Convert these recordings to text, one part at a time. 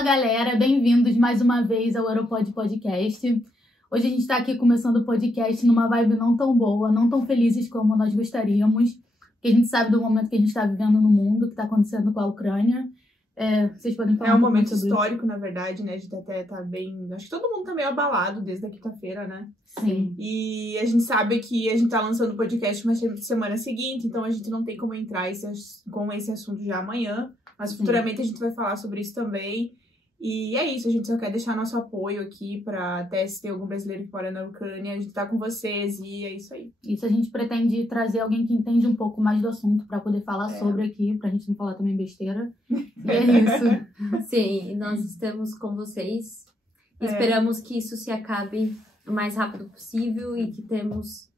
Fala galera, bem-vindos mais uma vez ao Europod Podcast. Hoje a gente está aqui começando o podcast numa vibe não tão boa, não tão felizes como nós gostaríamos, porque a gente sabe do momento que a gente está vivendo no mundo, que está acontecendo com a Ucrânia. Vocês podem falar um pouco momento sobre histórico, na verdade, né? A gente até tá bem... Acho que todo mundo tá meio abalado desde a quinta-feira, né? Sim. E a gente sabe que a gente tá lançando o podcast uma semana seguinte, então a gente não tem como entrar com esse assunto já amanhã, mas futuramente a gente vai falar sobre isso também. E é isso, a gente só quer deixar nosso apoio aqui pra até se tem algum brasileiro que mora na Ucrânia, a gente tá com vocês e é isso aí. Isso, a gente pretende trazer alguém que entende um pouco mais do assunto pra poder falar sobre aqui, pra gente não falar também besteira. E é isso. Sim, nós estamos com vocês. Esperamos que isso se acabe o mais rápido possível e que temos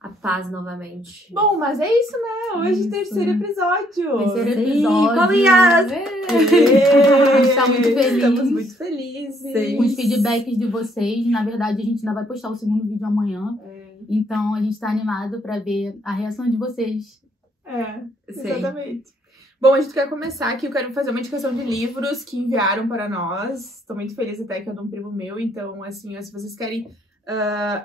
a paz novamente. Bom, mas é isso, né? Hoje, Isso. terceiro episódio. Terceiro episódio. Palminhas! A gente tá muito feliz. Estamos muito felizes. Sim. Com os feedbacks de vocês. Na verdade, a gente ainda vai postar o segundo vídeo amanhã. Então, a gente tá animado pra ver a reação de vocês. Sim. Exatamente. Bom, a gente quer começar aqui. Eu quero fazer uma indicação de livros que enviaram para nós. Estou muito feliz até que é de um primo meu. Então, assim, se vocês querem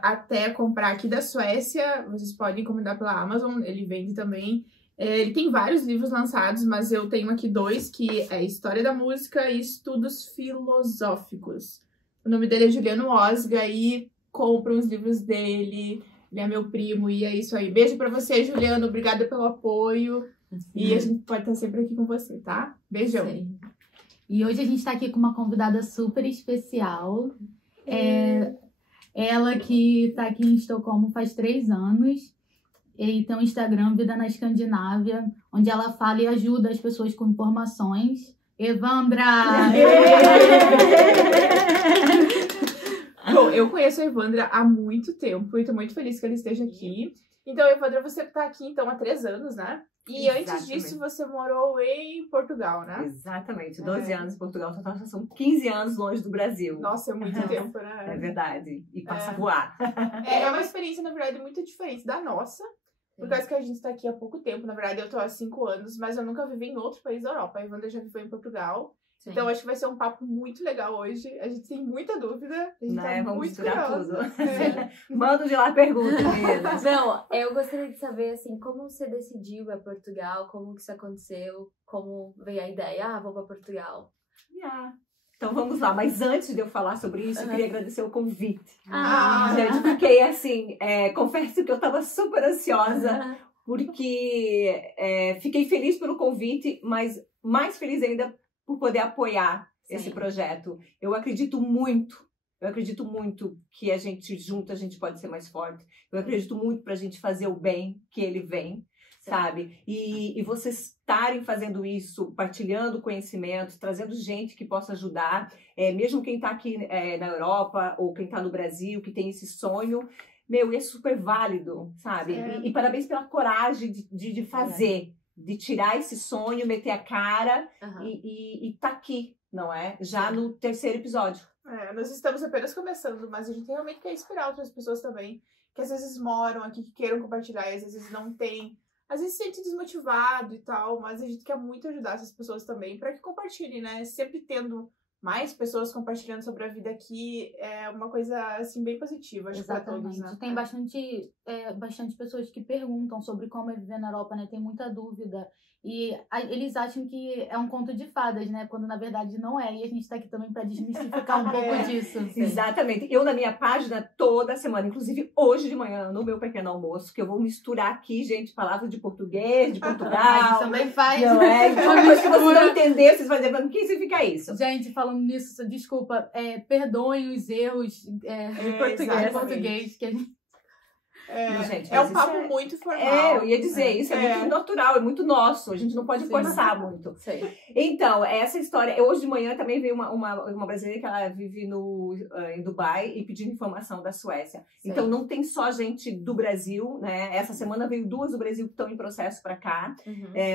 até comprar aqui da Suécia, vocês podem encomendar pela Amazon. Ele vende também. Ele tem vários livros lançados, mas eu tenho aqui dois, que é História da Música e Estudos Filosóficos. O nome dele é Juliano Osga e compram os livros dele. Ele é meu primo e é isso aí. Beijo pra você, Juliano. Obrigada pelo apoio. E a gente pode estar sempre aqui com você, tá? Beijão. Sim. E hoje a gente tá aqui com uma convidada super especial. Ela que tá aqui em Estocolmo faz 3 anos. E tem um Instagram, Vida na Escandinávia, onde ela fala e ajuda as pessoas com informações. Evandra! Bom, eu conheço a Evandra há muito tempo e tô muito feliz que ela esteja aqui. Então, Evandra, você tá aqui então há 3 anos, né? E Exatamente. Antes disso, você morou em Portugal, né? Exatamente, 12 anos em Portugal, total já são 15 anos longe do Brasil. Nossa, é muito tempo, né? É verdade, e passa a voar. É uma experiência, na verdade, muito diferente da nossa. Por causa que a gente tá aqui há pouco tempo. Na verdade, eu tô há 5 anos, mas eu nunca vivi em outro país da Europa. A Evandra já viveu em Portugal. Sim. Então, acho que vai ser um papo muito legal hoje. A gente tem muita dúvida. A gente tá Vamos muito misturar curiosa. tudo. Manda de lá a pergunta, meninas. Não, eu gostaria de saber, assim, como você decidiu ir pra Portugal, como que isso aconteceu, como veio a ideia, vou pra Portugal. Então vamos lá, mas antes de eu falar sobre isso, eu queria agradecer o convite. Ah, Gente, fiquei assim, confesso que eu tava super ansiosa, porque fiquei feliz pelo convite, mas mais feliz ainda por poder apoiar esse projeto. Eu acredito muito que a gente junto, a gente pode ser mais forte. Eu acredito muito pra gente fazer o bem, que ele vem, sabe? E vocês estarem fazendo isso, partilhando conhecimento, trazendo gente que possa ajudar, mesmo quem tá aqui na Europa ou quem tá no Brasil, que tem esse sonho, é super válido, sabe? E parabéns pela coragem de fazer, de tirar esse sonho, meter a cara e tá aqui, não é? Já no 3º episódio. Nós estamos apenas começando, mas a gente realmente quer inspirar outras pessoas também, que às vezes moram aqui, que queiram compartilhar, e às vezes não tem, às vezes se sente desmotivado e tal, mas a gente quer muito ajudar essas pessoas também, para que compartilhem, né? Sempre tendo mais pessoas compartilhando sobre a vida aqui, é uma coisa, assim, bem positiva, acho que pra todos, né? Tem bastante pessoas que perguntam sobre como é viver na Europa, né? Tem muita dúvida. E eles acham que é um conto de fadas, né? Quando na verdade não é. E a gente tá aqui também pra desmistificar um pouco disso. Exatamente. Eu na minha página toda semana, inclusive hoje de manhã, no meu pequeno almoço, que eu vou misturar aqui, gente, palavras de português, de Portugal. A gente também faz. Não é? Então, depois que vocês vão entender, vocês vão dizer, mas o que significa isso? Gente, falando nisso, desculpa, perdoem os erros em português que a gente... Gente, um papo isso muito formal. Eu ia dizer, isso é muito natural, é muito nosso, a gente não pode forçar muito. Então, essa história, hoje de manhã também veio uma brasileira que ela vive em Dubai e pedindo informação da Suécia. Então, não tem só gente do Brasil, né? Essa semana veio 2 do Brasil que estão em processo para cá.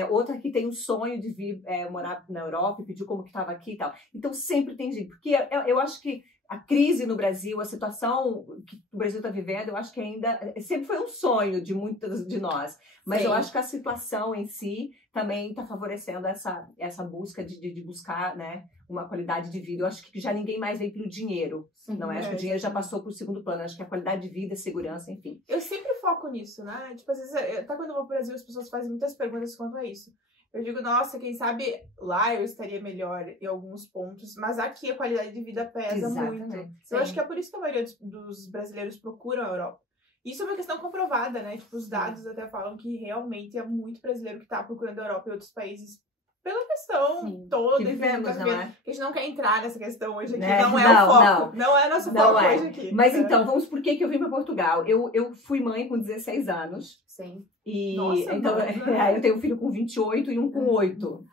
Outra que tem um sonho de vir morar na Europa e pediu como que estava aqui e tal. Então, sempre tem gente, porque eu acho que a crise no Brasil, a situação que o Brasil está vivendo, eu acho que ainda sempre foi um sonho de muitas de nós. Mas Sim. eu acho que a situação em si também está favorecendo essa busca de buscar, né, uma qualidade de vida. Eu acho que já ninguém mais vem pelo dinheiro, não é? Acho que o dinheiro já passou para o segundo plano. Acho que a qualidade de vida, segurança, enfim. Eu sempre foco nisso, né? Tipo, às vezes, até quando eu vou pro Brasil, as pessoas fazem muitas perguntas quanto a isso. Eu digo, nossa, quem sabe lá eu estaria melhor em alguns pontos, mas aqui a qualidade de vida pesa muito. Sim. Eu acho que é por isso que a maioria dos brasileiros procuram a Europa. Isso é uma questão comprovada, né? Tipo, os dados até falam que realmente é muito brasileiro que tá procurando a Europa e outros países pela questão toda que vivemos, não é? Que a gente não quer entrar nessa questão hoje aqui, Né? não é o foco. Não é nosso foco hoje aqui. Mas então, vamos por que eu vim para Portugal. Eu fui mãe com 16 anos. Sim. E Nossa, então eu tenho um filho com 28 e um com 8.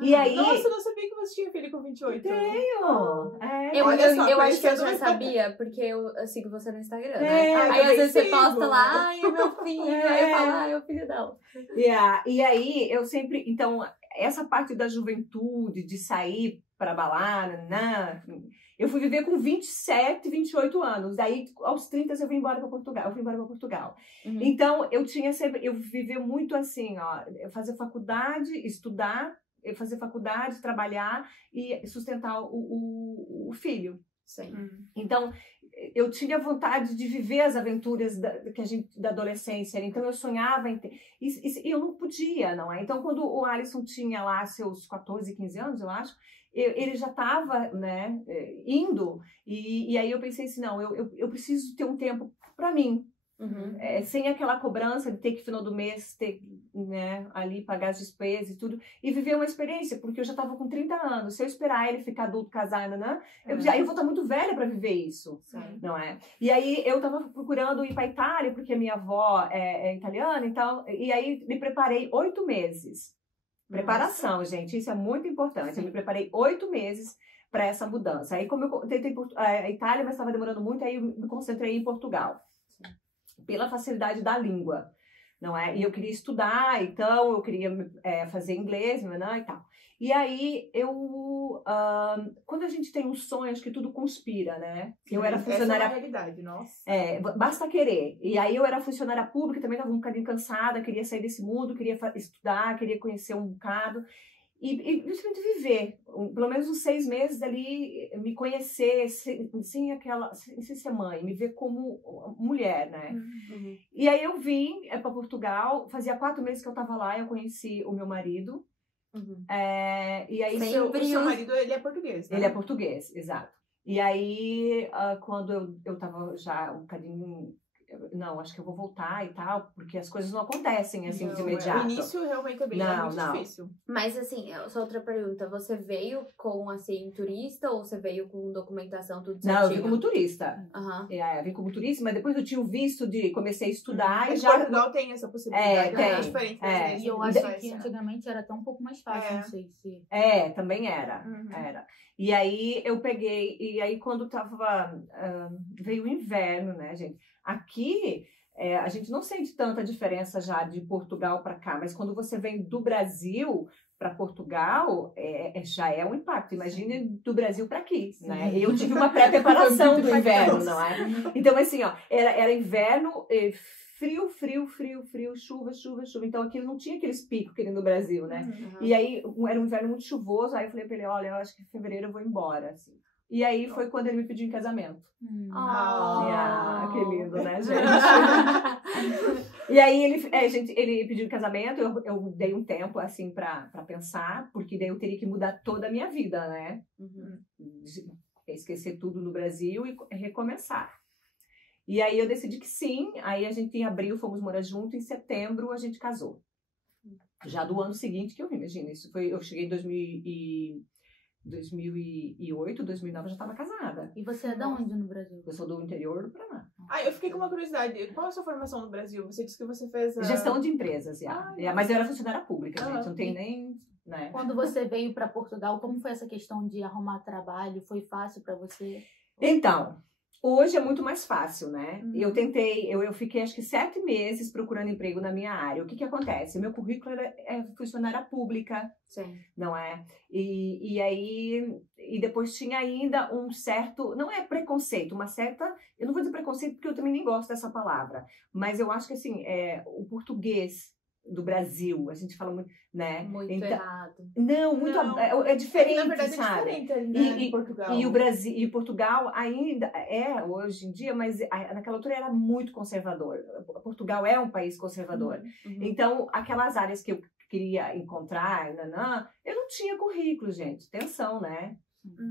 E aí... Nossa, eu não sabia que você tinha filho com 28. Tenho! Eu acho que eu já sabia, porque eu sigo você no Instagram, né? Aí às vezes você posta lá, ai, meu filho, aí eu falo, ai, é o filho dela. E aí eu sempre, então, essa parte da juventude, de sair para balada, né? Eu fui viver com 27, 28 anos. Daí, aos 30, eu vim embora para Portugal. Uhum. Então, eu vivi muito assim, ó, fazer faculdade, estudar, fazer faculdade, trabalhar e sustentar o filho. Sim. Então, eu tinha vontade de viver as aventuras da adolescência. Então, eu sonhava em ter... E eu não podia, não é? Então, quando o Alisson tinha lá seus 14, 15 anos, eu acho, ele já estava, né, indo. E aí eu pensei assim, não, eu preciso ter um tempo para mim. Uhum. Sem aquela cobrança de ter que, final do mês, ter, né, ali pagar as despesas e tudo, e viver uma experiência, porque eu já estava com 30 anos. Se eu esperar ele ficar adulto, casar, né, aí eu vou estar muito velha para viver isso. Sim. Não é? E aí eu estava procurando ir para Itália, porque a minha avó é italiana, então, e aí me preparei 8 meses. Preparação, gente, isso é muito importante. Sim. Eu me preparei 8 meses para essa mudança. Aí, como eu tentei a Itália, mas estava demorando muito, aí eu me concentrei em Portugal. Pela facilidade da língua, não é? E eu queria estudar, então eu queria fazer inglês, né, e tal. E aí, quando a gente tem um sonho, acho que tudo conspira, né? Eu era funcionária... Essa é uma realidade, nossa. Basta querer. E aí eu era funcionária pública, também estava um bocadinho cansada, queria sair desse mundo, queria estudar, queria conhecer um bocado. E principalmente viver, pelo menos uns 6 meses ali, me conhecer sem ser mãe, me ver como mulher, né? Uhum. E aí eu vim para Portugal, fazia 4 meses que eu estava lá, eu conheci o meu marido. Uhum. E aí O seu marido, ele é português, né? Ele é português, exato. E aí, quando eu estava já um bocadinho... Não, acho que eu vou voltar e tal, porque as coisas não acontecem assim de imediato. O início realmente é muito difícil. Mas assim, só outra pergunta, você veio com assim turista ou você veio com documentação tudo certinho? Não, eu vim como turista. Uhum. Eu vim como turista, mas depois eu tinha o visto comecei a estudar e Mas já... Portugal tem essa possibilidade, tem. Diferente E eu acho que antigamente era até um pouco mais fácil, não sei se... também era. E aí eu peguei, e aí quando veio o inverno, né, gente? Aqui, a gente não sente tanta diferença já de Portugal para cá, mas quando você vem do Brasil para Portugal, já é um impacto. Imagine do Brasil para aqui, né? Eu tive uma pré-preparação do inverno, não é? Então, assim, ó, era inverno, frio, chuva. Então, aquilo não tinha aqueles picos que tem no Brasil, né? E aí, era um inverno muito chuvoso, aí eu falei para ele, olha, eu acho que em fevereiro eu vou embora, assim. E aí foi quando ele me pediu em casamento. Que lindo, né, gente? E aí ele pediu em casamento, eu dei um tempo assim pra pensar, porque daí eu teria que mudar toda a minha vida, né? Esquecer tudo no Brasil e recomeçar. E aí eu decidi que sim, aí a gente em abril fomos morar junto, em setembro a gente casou. Já do ano seguinte que eu vim, imagina, eu cheguei em 2008, 2009 eu já estava casada. E você é de onde no Brasil? Eu sou do interior do Paraná. Eu fiquei com uma curiosidade. Qual é a sua formação no Brasil? Você disse que você fez gestão de empresas, mas eu era funcionária pública, gente. Não tem nem... Né? Quando você veio para Portugal, como foi essa questão de arrumar trabalho? Foi fácil para você? Então, Hoje é muito mais fácil, né? Eu fiquei acho que 7 meses procurando emprego na minha área. O que que acontece? Meu currículo é funcionária pública, Sim. não é? E depois tinha ainda um certo, não é preconceito, uma certa, eu não vou dizer preconceito porque eu também nem gosto dessa palavra, mas eu acho que assim, o português do Brasil, a gente fala muito, né? Muito então, errado. Não, muito é diferente, na verdade, sabe? é diferente, né? Em Portugal. E o Brasil e Portugal ainda é hoje em dia, mas naquela altura era muito conservador. Portugal é um país conservador. Então, aquelas áreas que eu queria encontrar, eu não tinha currículo, gente. Atenção, né?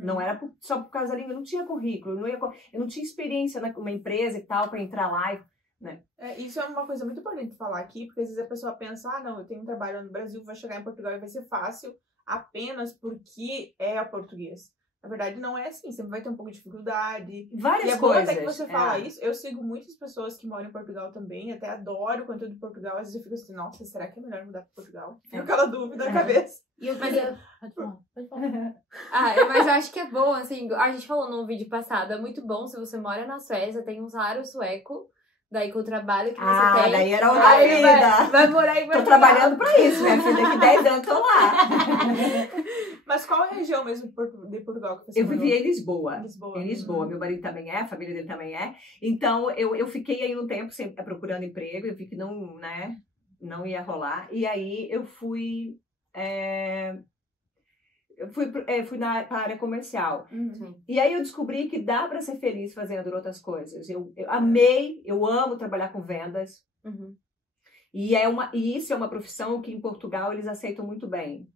Não era só por causa da língua, eu não tinha currículo, eu não tinha experiência numa empresa e tal para entrar lá. Né? Isso é uma coisa muito importante falar aqui, porque às vezes a pessoa pensa, não, eu tenho um trabalho no Brasil, vou chegar em Portugal e vai ser fácil apenas porque é português. Na verdade, não é assim, sempre vai ter um pouco de dificuldade. Várias coisas. coisas. Até que você fala isso, eu sigo muitas pessoas que moram em Portugal também, até adoro o conteúdo de Portugal, às vezes eu fico assim, nossa, será que é melhor mudar para Portugal? Fico aquela dúvida na cabeça. Pode falar. Mas eu acho que é bom, assim, a gente falou no vídeo passado, é muito bom se você mora na Suécia, tem um salário sueco, daí com o trabalho que você tem. Daí era outra vida. Vai morar em Portugal. Tô trabalhando pra isso, minha filha. Daqui 10 anos tô lá. Mas qual é a região mesmo de Portugal que você Eu morou? vivi em Lisboa. Em Lisboa. Meu marido também é, a família dele também é. Então, eu fiquei aí um tempo sempre procurando emprego. Eu vi que não ia rolar. E aí, eu fui... fui para a área comercial. E aí eu descobri que dá para ser feliz fazendo outras coisas. Eu amo trabalhar com vendas. E isso é uma profissão que em Portugal eles aceitam muito bem.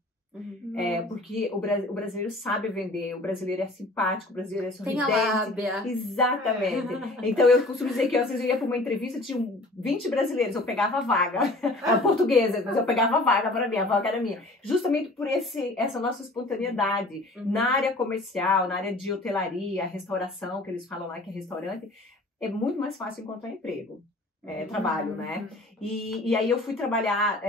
Porque o brasileiro sabe vender, o brasileiro é simpático, o brasileiro é sorridente. Tem a lábia. Exatamente. Então eu costumo dizer que às vezes eu ia para uma entrevista, tinha 20 brasileiros, eu pegava a vaga, a portuguesa, mas eu pegava a vaga para mim, a vaga era minha. Justamente por essa nossa espontaneidade. Na área comercial, na área de hotelaria, restauração, que eles falam lá que é restaurante, é muito mais fácil encontrar emprego. Trabalho, né? E aí eu fui trabalhar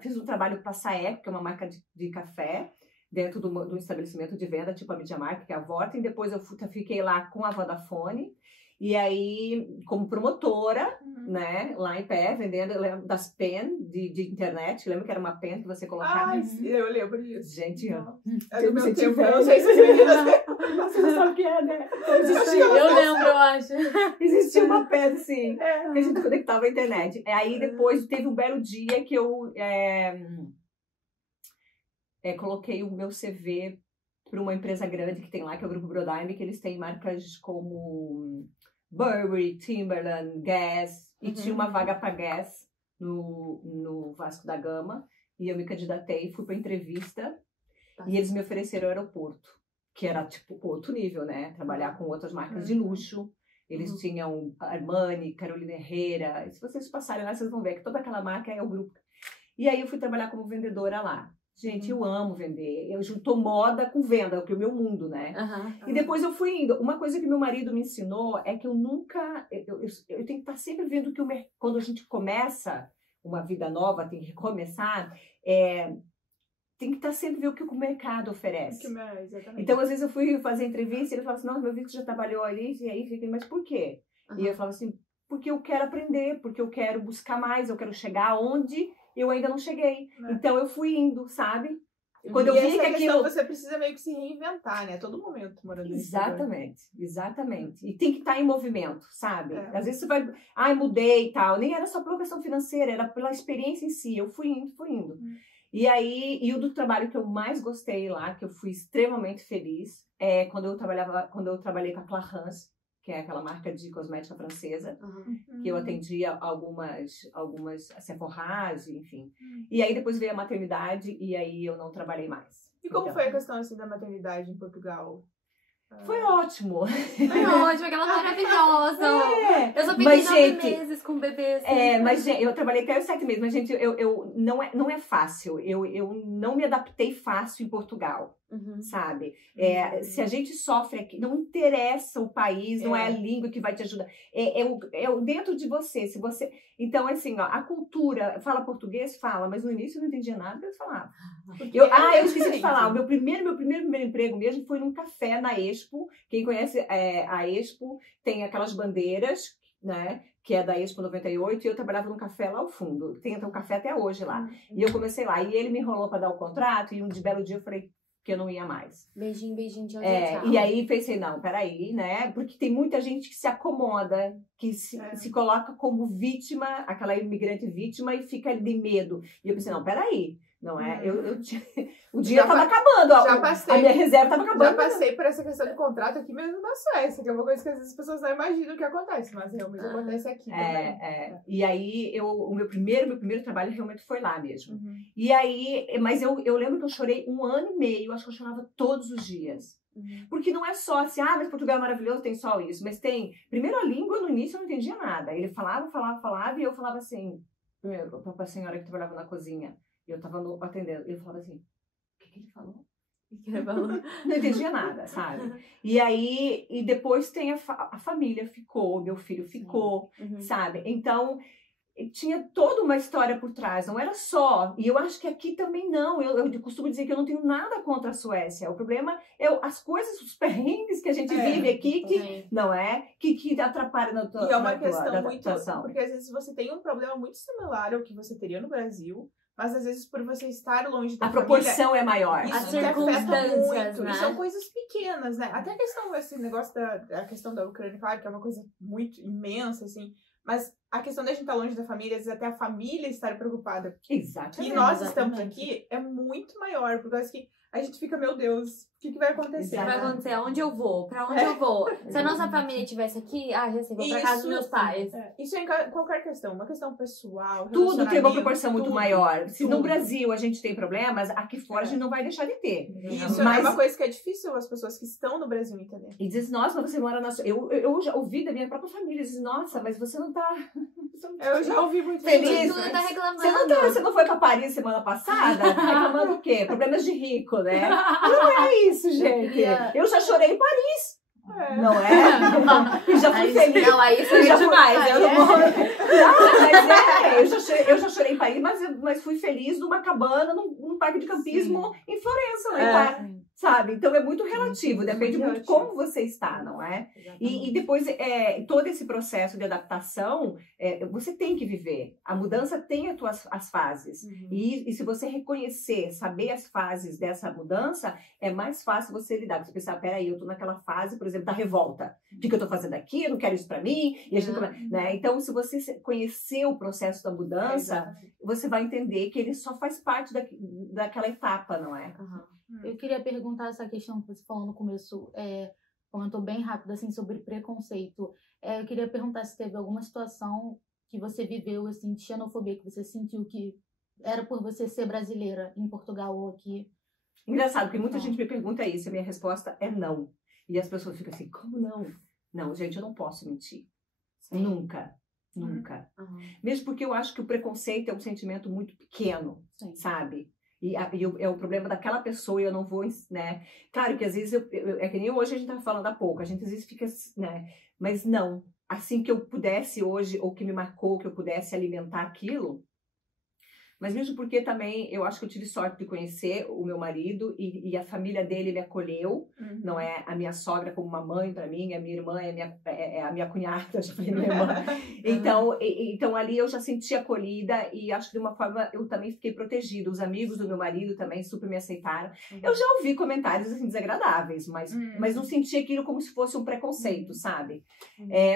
fiz um trabalho para a Saeco, que é uma marca de café, dentro do estabelecimento de venda, tipo a Media Market, que é a Vorten. Depois eu fiquei lá com a Vodafone, e aí como promotora, né? Lá em pé, vendendo, eu lembro das pen de internet, lembra que era uma pen que você colocava? Eu lembro disso. Gente, é do meu tempo, eu não sei se as meninas... Você não sabe o que é, né? Eu lembro, eu acho. Existia uma pedra, assim, que a gente conectava à internet. Aí depois teve um belo dia que eu coloquei o meu CV para uma empresa grande que tem lá, que é o Grupo Brodheim, que eles têm marcas como Burberry, Timberland, Guess, e tinha uma vaga para Guess no Vasco da Gama, e eu me candidatei, fui para entrevista, e eles me ofereceram o aeroporto, que era tipo outro nível, né? Trabalhar com outras marcas de luxo. Eles tinham Armani, Carolina Herrera. E se vocês passarem lá, vocês vão ver que toda aquela marca é o grupo. E aí eu fui trabalhar como vendedora lá. Gente, eu amo vender. Eu junto moda com venda, que é o meu mundo, né? E depois eu fui indo. Uma coisa que meu marido me ensinou é que eu nunca... Eu tenho que estar sempre vendo que quando a gente começa uma vida nova, tem que recomeçar... tem que estar sempre vendo o que o mercado oferece. Então, às vezes eu fui fazer entrevista e ele falava assim, não, meu visto já trabalhou ali, e aí fiquei, mas por quê? E eu falava assim, porque eu quero aprender, porque eu quero buscar mais, eu quero chegar onde eu ainda não cheguei. Então, eu fui indo, sabe? Quando eu vi que aquilo... Você precisa meio que se reinventar, né? A todo momento morando Exatamente. E tem que estar em movimento, sabe? Às vezes você vai, mudei e tal. Nem era só pela questão financeira, era pela experiência em si. Eu fui indo. E aí, o do trabalho que eu mais gostei lá, que eu fui extremamente feliz, é quando eu trabalhei com a Clarins, que é aquela marca de cosmética francesa, que eu atendia algumas Sephorage, enfim. E aí depois veio a maternidade e aí eu não trabalhei mais. E como foi a questão assim da maternidade em Portugal? Foi ótimo. Foi ótimo, aquela maravilhosa. Eu só fiquei 9 meses com o bebê. Assim. Mas gente, eu trabalhei até os 7 meses, mas gente, não é fácil. Eu não me adaptei fácil em Portugal, sabe? Se a gente sofre aqui, não interessa o país, não é a língua que vai te ajudar. É dentro de você. Se você... Então, assim, a cultura, fala português? Fala, mas no início eu não entendia nada que eles falavam. Eu esqueci de falar, o meu primeiro emprego mesmo foi num café na Eixo, Expo. Quem conhece a Expo tem aquelas bandeiras, né? Que é da Expo 98, e eu trabalhava num café lá ao fundo. Tem até um café até hoje lá. E eu comecei lá. E ele me enrolou para dar o contrato, e um de belo dia eu falei que eu não ia mais. Beijinho, tchau, tchau. E aí pensei, não, peraí, né? Porque tem muita gente que se acomoda, que se coloca como vítima, aquela imigrante vítima, e fica de medo. E eu pensei, não, peraí. Não é? O dia estava acabando. A minha reserva estava acabando. Já passei por essa questão de contrato aqui mesmo na Suécia, que é uma coisa que às vezes as pessoas não imaginam que acontece, mas realmente acontece aqui também. E aí, o meu primeiro trabalho realmente foi lá mesmo. E aí, mas eu lembro que eu chorei 1 ano e meio, acho que eu chorava todos os dias. Porque não é só assim, mas Portugal é maravilhoso, tem só isso. Mas tem, primeiro a língua, no início eu não entendia nada. Ele falava, e eu falava assim, para a senhora que trabalhava na cozinha. Eu estava atendendo, ele falava assim, o que ele falou? Não entendia nada, sabe? E aí, e depois tem a família ficou, meu filho ficou, sabe? Então, tinha toda uma história por trás, não era só. E eu acho que aqui também não. Eu costumo dizer que eu não tenho nada contra a Suécia. O problema é as coisas, os perrengues que a gente vive aqui, que não é? Que atrapalham na tua. E é uma questão muito. Atuação. Porque às vezes você tem um problema muito similar ao que você teria no Brasil. Mas às vezes por você estar longe da família... A proporção é maior. Isso As circunstâncias, muito. né? E são coisas pequenas, né? Até a questão, esse negócio da questão da Ucrânia, claro que é uma coisa muito imensa, assim. Mas a questão da gente estar longe da família, às vezes até a família estar preocupada. Exatamente. E nós estamos aqui, é muito maior. Por causa que a gente fica, meu Deus, o que vai acontecer? O que vai acontecer? Aonde eu vou? Pra onde eu vou? Se a nossa família estivesse aqui, já sei, vou pra casa dos meus pais. Isso é em qualquer questão. Uma questão pessoal, tudo tem uma proporção muito maior. Se no Brasil a gente tem problemas, aqui fora a gente não vai deixar de ter. Isso é uma coisa que é difícil as pessoas que estão no Brasil entender. E diz, nossa, mas você mora na... Eu já ouvi da minha própria família, diz, nossa, mas você não tá... Eu já ouvi muito feliz. Tudo tá reclamando. Você não foi pra Paris semana passada? Reclamando o quê? Problemas de rico, né? Não é isso, gente. Eu já chorei em Paris. Não é? E já fui feliz. Não, aí foi demais. Eu não vou... Não, mas eu já chorei em Paris, mas fui feliz numa cabana, num parque de campismo em Florença, né? Sabe? Então é muito relativo, depende muito como você está, não é? E depois, todo esse processo de adaptação, você tem que viver. A mudança tem as fases. E se você reconhecer, saber as fases dessa mudança, é mais fácil você lidar. Você pensar, peraí, eu tô naquela fase, por exemplo, da revolta. O que eu tô fazendo aqui? Eu não quero isso pra mim. E a gente, né? Então, se você conhecer o processo da mudança, você vai entender que ele só faz parte daquela etapa, não é? Eu queria perguntar essa questão que você falou no começo, comentou bem rápido assim, sobre preconceito. Eu queria perguntar se teve alguma situação que você viveu assim, de xenofobia, que você sentiu que era por você ser brasileira em Portugal ou aqui. Engraçado, porque muita gente me pergunta isso, a minha resposta é não. E as pessoas ficam assim, como não? Não, gente, eu não posso mentir. Sim. Nunca. Mesmo porque eu acho que o preconceito é um sentimento muito pequeno, sabe? E é o problema daquela pessoa e eu não vou, né? Claro que às vezes, é que nem hoje a gente tá falando há pouco, a gente às vezes fica, né? Mas não, assim que eu pudesse hoje, ou que me marcou, que eu pudesse alimentar aquilo. Mas mesmo porque também eu acho que eu tive sorte de conhecer o meu marido e a família dele me acolheu, não é? A minha sogra como uma mãe para mim, a minha irmã é a minha cunhada, eu já falei minha irmã. Então ali eu já senti acolhida e acho que de uma forma eu também fiquei protegida. Os amigos do meu marido também super me aceitaram. Eu já ouvi comentários assim desagradáveis, mas não senti aquilo como se fosse um preconceito, sabe?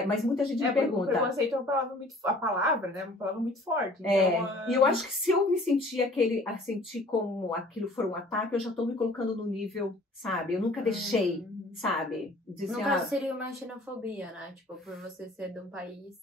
Mas muita gente me pergunta. Preconceito é uma palavra muito, a palavra, né? Uma palavra muito forte. Então, e eu acho que se eu me sentir como aquilo for um ataque, eu já tô me colocando no nível, sabe? Eu nunca deixei, sabe? No caso seria uma xenofobia, né? Tipo, por você ser de um país.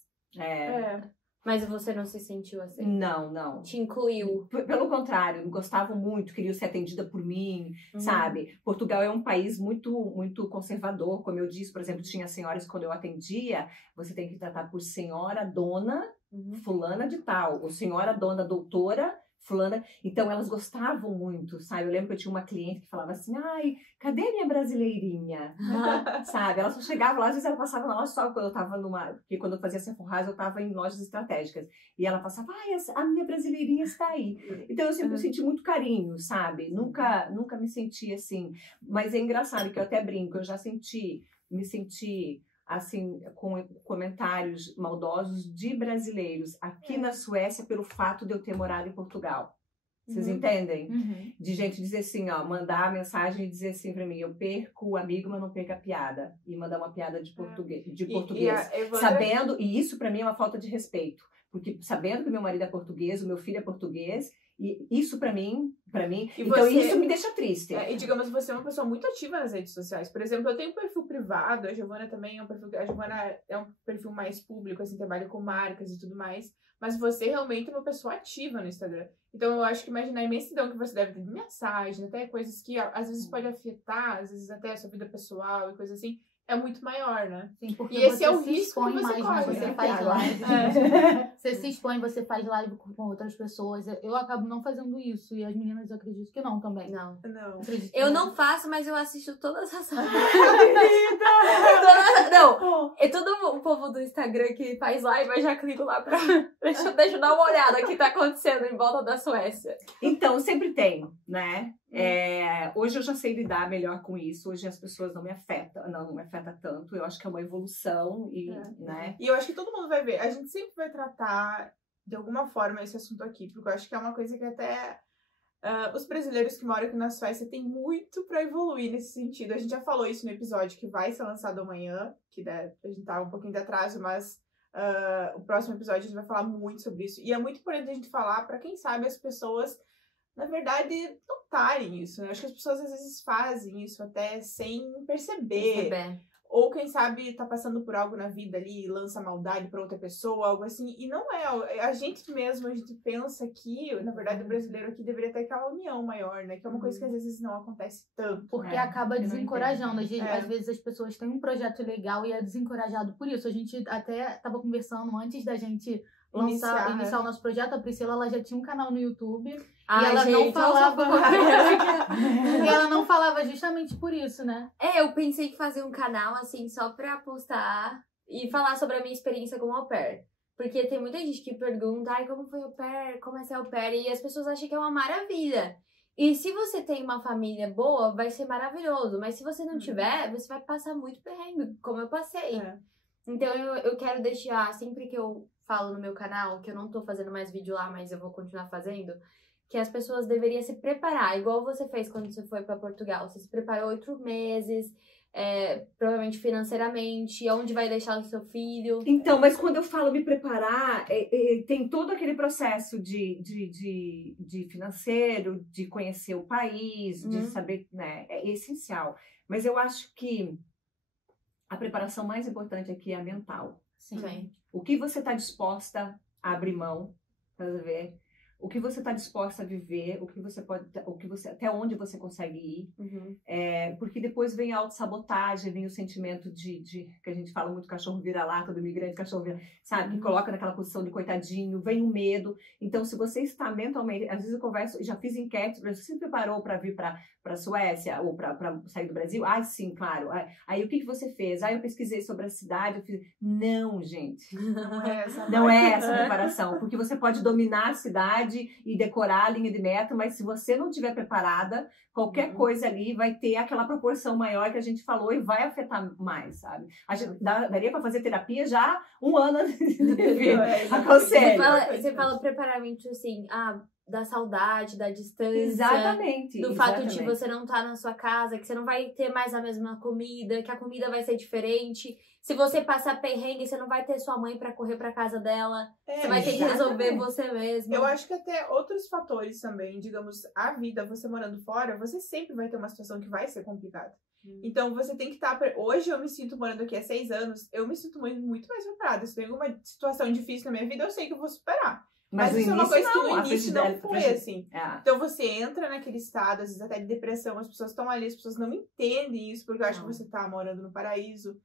Mas você não se sentiu assim? Não. Te incluiu? Pelo contrário, gostavam muito, queriam ser atendida por mim, sabe? Portugal é um país muito, muito conservador, como eu disse, por exemplo, tinha senhoras quando eu atendia, você tem que tratar por senhora, dona, fulana de tal, ou senhora, dona, doutora, fulana. Então, elas gostavam muito, sabe? Eu lembro que eu tinha uma cliente que falava assim, ai, cadê minha brasileirinha? Sabe? Ela só chegava lá, às vezes ela passava na loja só quando eu tava porque quando eu fazia Sephora, eu tava em lojas estratégicas. E ela passava, ai, a minha brasileirinha está aí. Então, eu sempre senti muito carinho, sabe? Nunca me senti assim. Mas é engraçado que eu até brinco, eu já me senti assim, com comentários maldosos de brasileiros aqui na Suécia pelo fato de eu ter morado em Portugal. Vocês entendem? De gente dizer assim, ó, mandar a mensagem e dizer assim pra mim, eu perco o amigo, mas não perco a piada. E mandar uma piada de português. Sabendo, e isso pra mim é uma falta de respeito. Porque sabendo que meu marido é português, o meu filho é português, e isso pra mim, então isso me deixa triste. E digamos, você é uma pessoa muito ativa nas redes sociais. Por exemplo, eu tenho um perfil privado, a Giovana também é um perfil, a Giovana é um perfil mais público, assim, trabalha com marcas e tudo mais. Mas você realmente é uma pessoa ativa no Instagram. Então eu acho que imaginar a imensidão que você deve ter de mensagem, até coisas que às vezes pode afetar, às vezes até a sua vida pessoal e coisas assim, é muito maior, né? Sim, porque e esse é o risco que você corre. Você faz live. Você se expõe, você faz live com outras pessoas. Eu acabo não fazendo isso. E as meninas, eu acredito que não também. Não. Eu não faço, mas eu assisto todas as lives. Não. É todo o povo do Instagram que faz live, eu já clico lá pra... Deixa eu dar uma olhada no que tá acontecendo em volta da Suécia. Então, sempre tem, né? Hoje eu já sei lidar melhor com isso. Hoje as pessoas não me afeta tanto. Eu acho que é uma evolução né? E eu acho que todo mundo vai ver. A gente sempre vai tratar de alguma forma esse assunto aqui, porque eu acho que é uma coisa que até os brasileiros que moram aqui na Suécia têm muito para evoluir nesse sentido. A gente já falou isso no episódio que vai ser lançado amanhã, que a gente tá um pouquinho de atraso, mas o próximo episódio a gente vai falar muito sobre isso. E é muito importante a gente falar para quem sabe as pessoas, na verdade, notarem isso, né? Acho que as pessoas às vezes fazem isso até sem perceber. Ou quem sabe tá passando por algo na vida ali, lança maldade pra outra pessoa, algo assim. E não é. A gente mesmo, a gente pensa que, na verdade, o brasileiro aqui deveria ter aquela união maior, né? Que é uma coisa que às vezes não acontece tanto. Porque acaba desencorajando. Às vezes as pessoas têm um projeto legal e é desencorajado por isso. A gente até tava conversando antes da gente iniciar o nosso projeto. A Priscila, ela já tinha um canal no YouTube. E ela não falava. E ela não falava justamente por isso, né? Eu pensei em fazer um canal, assim, só pra postar e falar sobre a minha experiência como au pair. Porque tem muita gente que pergunta, como foi au pair, como é ser au pair? E as pessoas acham que é uma maravilha. E se você tem uma família boa, vai ser maravilhoso. Mas se você não tiver, você vai passar muito perrengue, como eu passei. Então eu quero deixar, sempre que eu falo no meu canal, que eu não tô fazendo mais vídeo lá, mas eu vou continuar fazendo, que as pessoas deveriam se preparar, igual você fez quando você foi para Portugal. Você se preparou 8 meses, provavelmente financeiramente, onde vai deixar o seu filho. Então, mas quando eu falo me preparar, tem todo aquele processo de financeiro, de conhecer o país, de saber, né? É essencial. Mas eu acho que a preparação mais importante aqui é a mental. Sim. O que você está disposta a abrir mão, para ver? O que você está disposta a viver, até onde você consegue ir. Porque depois vem a autossabotagem, vem o sentimento de que a gente fala muito, cachorro vira-lata, do imigrante, cachorro vira, sabe? Que coloca naquela posição de coitadinho, vem o medo. Então, se você está mentalmente, às vezes eu converso, já fiz enquetes, você se preparou para vir para a Suécia ou para sair do Brasil? Sim, claro. Aí o que você fez? Eu pesquisei sobre a cidade, eu fiz... Não, gente. Não é essa preparação, porque você pode dominar a cidade e decorar a linha de meta, mas se você não estiver preparada, qualquer coisa ali vai ter aquela proporção maior que a gente falou e vai afetar mais, sabe? A gente daria para fazer terapia já 1 ano de vida. Aconselho. Você fala preparamento assim, da saudade, da distância. Exatamente. Do fato de você não estar na sua casa, que você não vai ter mais a mesma comida, que a comida vai ser diferente. Se você passar perrengue, você não vai ter sua mãe pra correr pra casa dela. Você vai ter que resolver você mesmo. Eu acho que até outros fatores também, digamos, a vida, você morando fora, você sempre vai ter uma situação que vai ser complicada. Então você tem que estar... Hoje eu me sinto morando aqui há 6 anos, eu me sinto muito mais preparada. Se tem alguma situação difícil na minha vida, eu sei que eu vou superar. Mas isso é uma coisa que no início não foi assim. Então você entra naquele estado, às vezes até de depressão, as pessoas estão ali, as pessoas não entendem isso, porque eu acho que você tá morando no paraíso.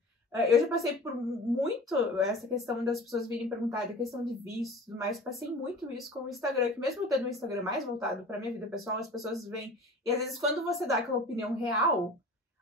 Eu já passei por muito essa questão das pessoas virem perguntar da questão de visto e tudo mais. Passei muito isso com o Instagram, que mesmo tendo um Instagram mais voltado pra minha vida pessoal, as pessoas vêm. E às vezes, quando você dá aquela opinião real,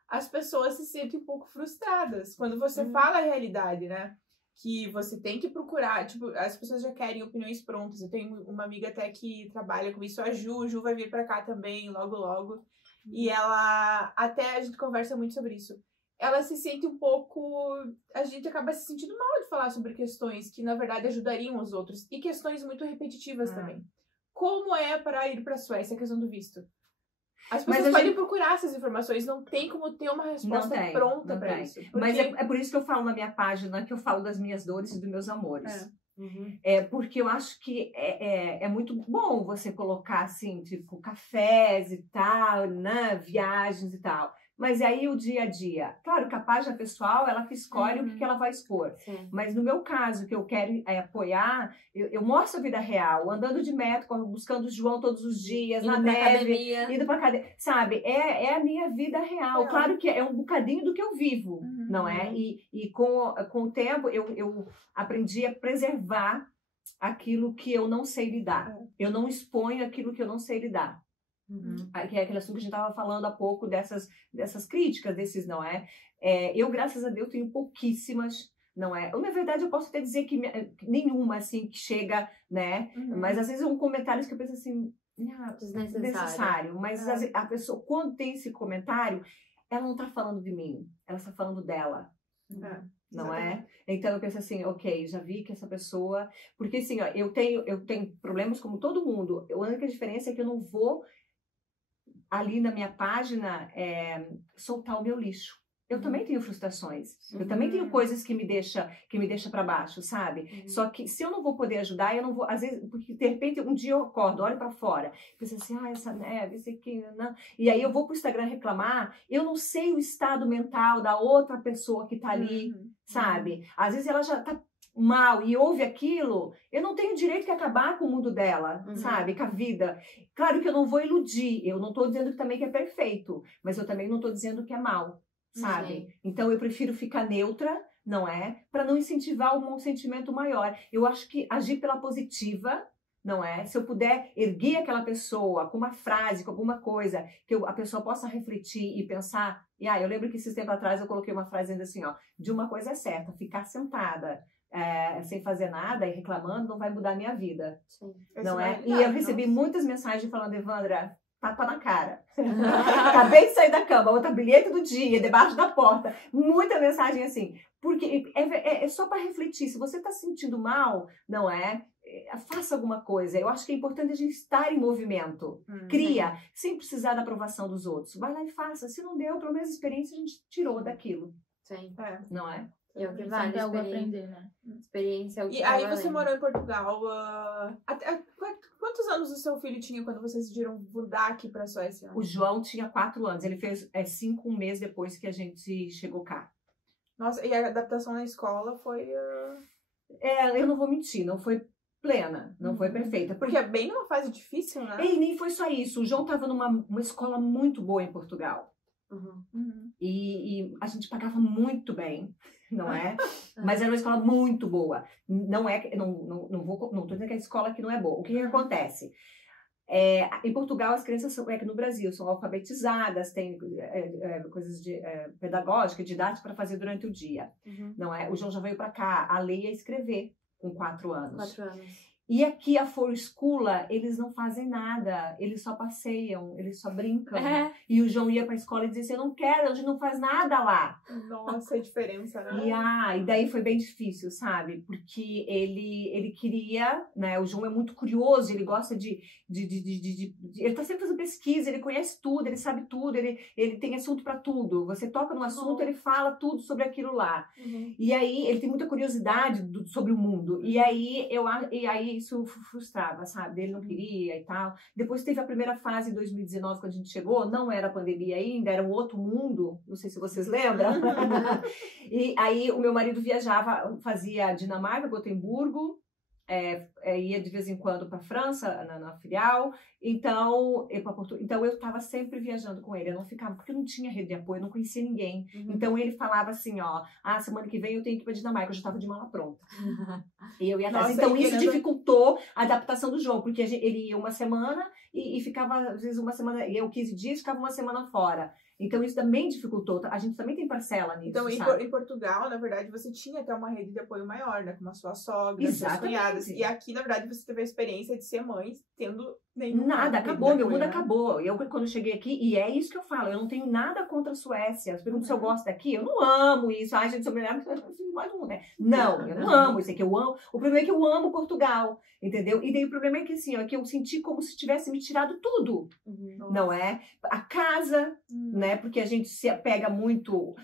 as pessoas se sentem um pouco frustradas. Quando você fala a realidade, né? Que você tem que procurar, tipo, as pessoas já querem opiniões prontas. Eu tenho uma amiga até que trabalha com isso, a Ju vai vir pra cá também, logo, logo. E ela, até a gente conversa muito sobre isso. Ela se sente um pouco, a gente acaba se sentindo mal de falar sobre questões que, na verdade, ajudariam os outros. E questões muito repetitivas também. Como é para ir pra Suécia a questão do visto? As pessoas podem procurar essas informações, não tem como ter uma resposta pronta para isso. Porque... Mas é por isso que eu falo na minha página, que eu falo das minhas dores e dos meus amores. Porque eu acho que é muito bom você colocar, assim, tipo, cafés e tal, né, viagens e tal. Mas aí o dia a dia, claro que a página pessoal, ela que escolhe o que ela vai expor. Sim. Mas no meu caso, que eu quero apoiar, eu mostro a vida real, andando de metro, buscando o João todos os dias, indo na neve, indo pra academia, sabe? É a minha vida real. Claro que é um bocadinho do que eu vivo, não é? E com o tempo, eu aprendi a preservar aquilo que eu não sei lidar. Eu não exponho aquilo que eu não sei lidar. Que é aquele assunto que a gente estava falando há pouco, dessas críticas, desses, não é? Eu, graças a Deus, tenho pouquíssimas, não é? Na verdade, eu posso até dizer que nenhuma, assim, que chega, né? Mas às vezes são comentários que eu penso assim, desnecessário. Mas a pessoa, quando tem esse comentário, ela não está falando de mim, ela está falando dela. Não é? Então eu penso assim, ok, já vi que essa pessoa... Porque assim, ó, eu tenho problemas como todo mundo. A única diferença é que eu não vou ali na minha página soltar o meu lixo. Eu também tenho frustrações. Eu também tenho coisas que me deixa para baixo, sabe? Só que se eu não vou poder ajudar, eu não vou... Às vezes, porque de repente um dia eu acordo, olho para fora, penso assim, essa neve, isso aqui, não. E aí eu vou pro Instagram reclamar, eu não sei o estado mental da outra pessoa que tá ali, sabe? Às vezes ela já tá mal e ouve aquilo, eu não tenho direito de acabar com o mundo dela, sabe? Com a vida. Claro que eu não vou iludir, eu não tô dizendo que também que é perfeito, mas eu também não tô dizendo que é mal, sabe? Então eu prefiro ficar neutra, não é? Para não incentivar um sentimento maior. Eu acho que agir pela positiva, não é? Se eu puder erguer aquela pessoa com uma frase, com alguma coisa, que a pessoa possa refletir e pensar. E eu lembro que esses tempos atrás eu coloquei uma frase ainda assim, ó, de uma coisa é certa, ficar sentada sem fazer nada e reclamando não vai mudar a minha vida. Sim. Não é? E eu recebi muitas mensagens falando, Evandra, tapa na cara. Acabei de sair da cama, outra bilhete do dia, debaixo da porta. Muita mensagem assim. Porque é só para refletir. Se você está se sentindo mal, não é? Faça alguma coisa. Eu acho que é importante a gente estar em movimento. Cria, sem precisar da aprovação dos outros. Vai lá e faça. Se não deu, pelo menos a experiência a gente tirou daquilo. Sim. Não é? É o que vale, algo a aprender, né? Experiência é o que E aí você morou em Portugal. Quantos anos o seu filho tinha quando vocês decidiram mudar aqui pra Suécia? O João tinha 4 anos. Ele fez 5 meses depois que a gente chegou cá. Nossa, e a adaptação na escola foi... Eu não vou mentir, não foi plena, não foi perfeita. Porque é bem numa fase difícil, né? E nem foi só isso. O João estava numa escola muito boa em Portugal. E a gente pagava muito bem, não é? Mas era uma escola muito boa. Não tô dizendo que a escola aqui não é boa. O que acontece? Em Portugal, as crianças são, que no Brasil, são alfabetizadas, tem coisas de pedagógica, didática para fazer durante o dia, não é? O João já veio para cá a ler e a escrever com 4 anos. 4 anos. E aqui a Forschoola, eles não fazem nada, eles só passeiam, eles só brincam. E o João ia pra escola e dizia assim, eu não quero, a gente não faz nada lá. Nossa, a diferença, né? E daí foi bem difícil, sabe? Porque ele queria, né? O João é muito curioso, ele gosta de ele tá sempre fazendo pesquisa, ele conhece tudo, ele sabe tudo, ele tem assunto pra tudo. Você toca no assunto, ele fala tudo sobre aquilo lá. E aí, ele tem muita curiosidade sobre o mundo. E aí, isso frustrava, sabe? Ele não queria e tal. Depois teve a primeira fase em 2019, quando a gente chegou, não era pandemia ainda, era um outro mundo, não sei se vocês lembram. E aí o meu marido viajava, fazia Dinamarca, Gotemburgo, ia de vez em quando para a França, na filial, então eu estava sempre viajando com ele, eu não ficava, porque eu não tinha rede de apoio, eu não conhecia ninguém. Então ele falava assim, ó, semana que vem eu tenho que ir para Dinamarca, eu já estava de mala pronta. E eu ia atrás. Então isso dificultou a adaptação do João, porque ele ia uma semana e ficava, às vezes, uma semana, eu 15 dias, ficava uma semana fora. Então isso também dificultou, a gente também tem parcela nisso, então, sabe? em Portugal, na verdade, você tinha até uma rede de apoio maior, né? Com a sua sogra, suas cunhadas. E aqui, na verdade, você teve a experiência de ser mãe, tendo nenhum... Nada, acabou, meu mundo acabou. Eu, quando eu cheguei aqui, e é isso que eu falo, eu não tenho nada contra a Suécia. As perguntas se eu gosto daqui, eu não amo isso. Ai, gente, sobre mais um, né? Não, eu não amo isso aqui, eu amo. O problema é que eu amo Portugal, entendeu? E daí o problema é que, assim, ó, que eu senti como se tivesse me tirado tudo, não é? A casa, né? Porque a gente se apega muito.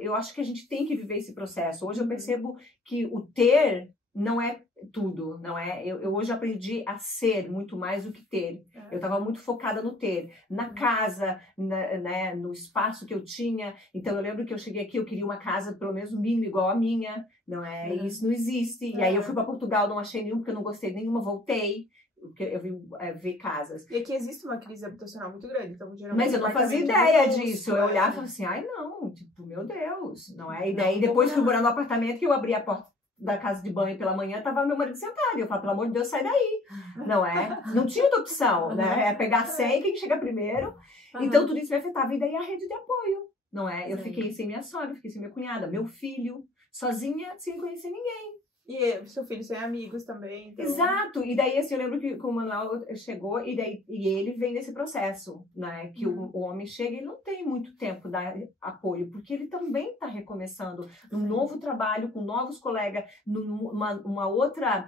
Eu acho que a gente tem que viver esse processo. Hoje eu percebo que o ter não é tudo, não é? Eu hoje aprendi a ser muito mais do que ter. Eu estava muito focada no ter, na casa, né, no espaço que eu tinha. Então eu lembro que eu cheguei aqui, eu queria uma casa pelo menos mínimo igual a minha, não é? E isso não existe. E aí eu fui para Portugal, não achei nenhum, porque eu não gostei de nenhuma, voltei. Porque eu vim ver casas. E aqui existe uma crise habitacional muito grande, então geralmente... Mas eu não fazia ideia disso. Eu olhava e falava assim, ai não, tipo, meu Deus, não é? E daí depois fui morar no apartamento, que eu abri a porta da casa de banho pela manhã, tava meu marido sentado. E eu falo, pelo amor de Deus, sai daí. Não é? Não tinha outra opção, né? É pegar 100, quem chega primeiro. Então tudo isso me afetava. E daí a rede de apoio, não é? Eu fiquei sem minha sogra, fiquei sem minha cunhada, meu filho, sozinha, sem conhecer ninguém. E seu filho sem amigos também. Então... Exato. E daí, assim, eu lembro que o Manuel chegou e ele vem desse processo, né? Que o homem chega e não tem muito tempo de dar apoio, porque ele também está recomeçando num novo trabalho, com novos colegas, numa outra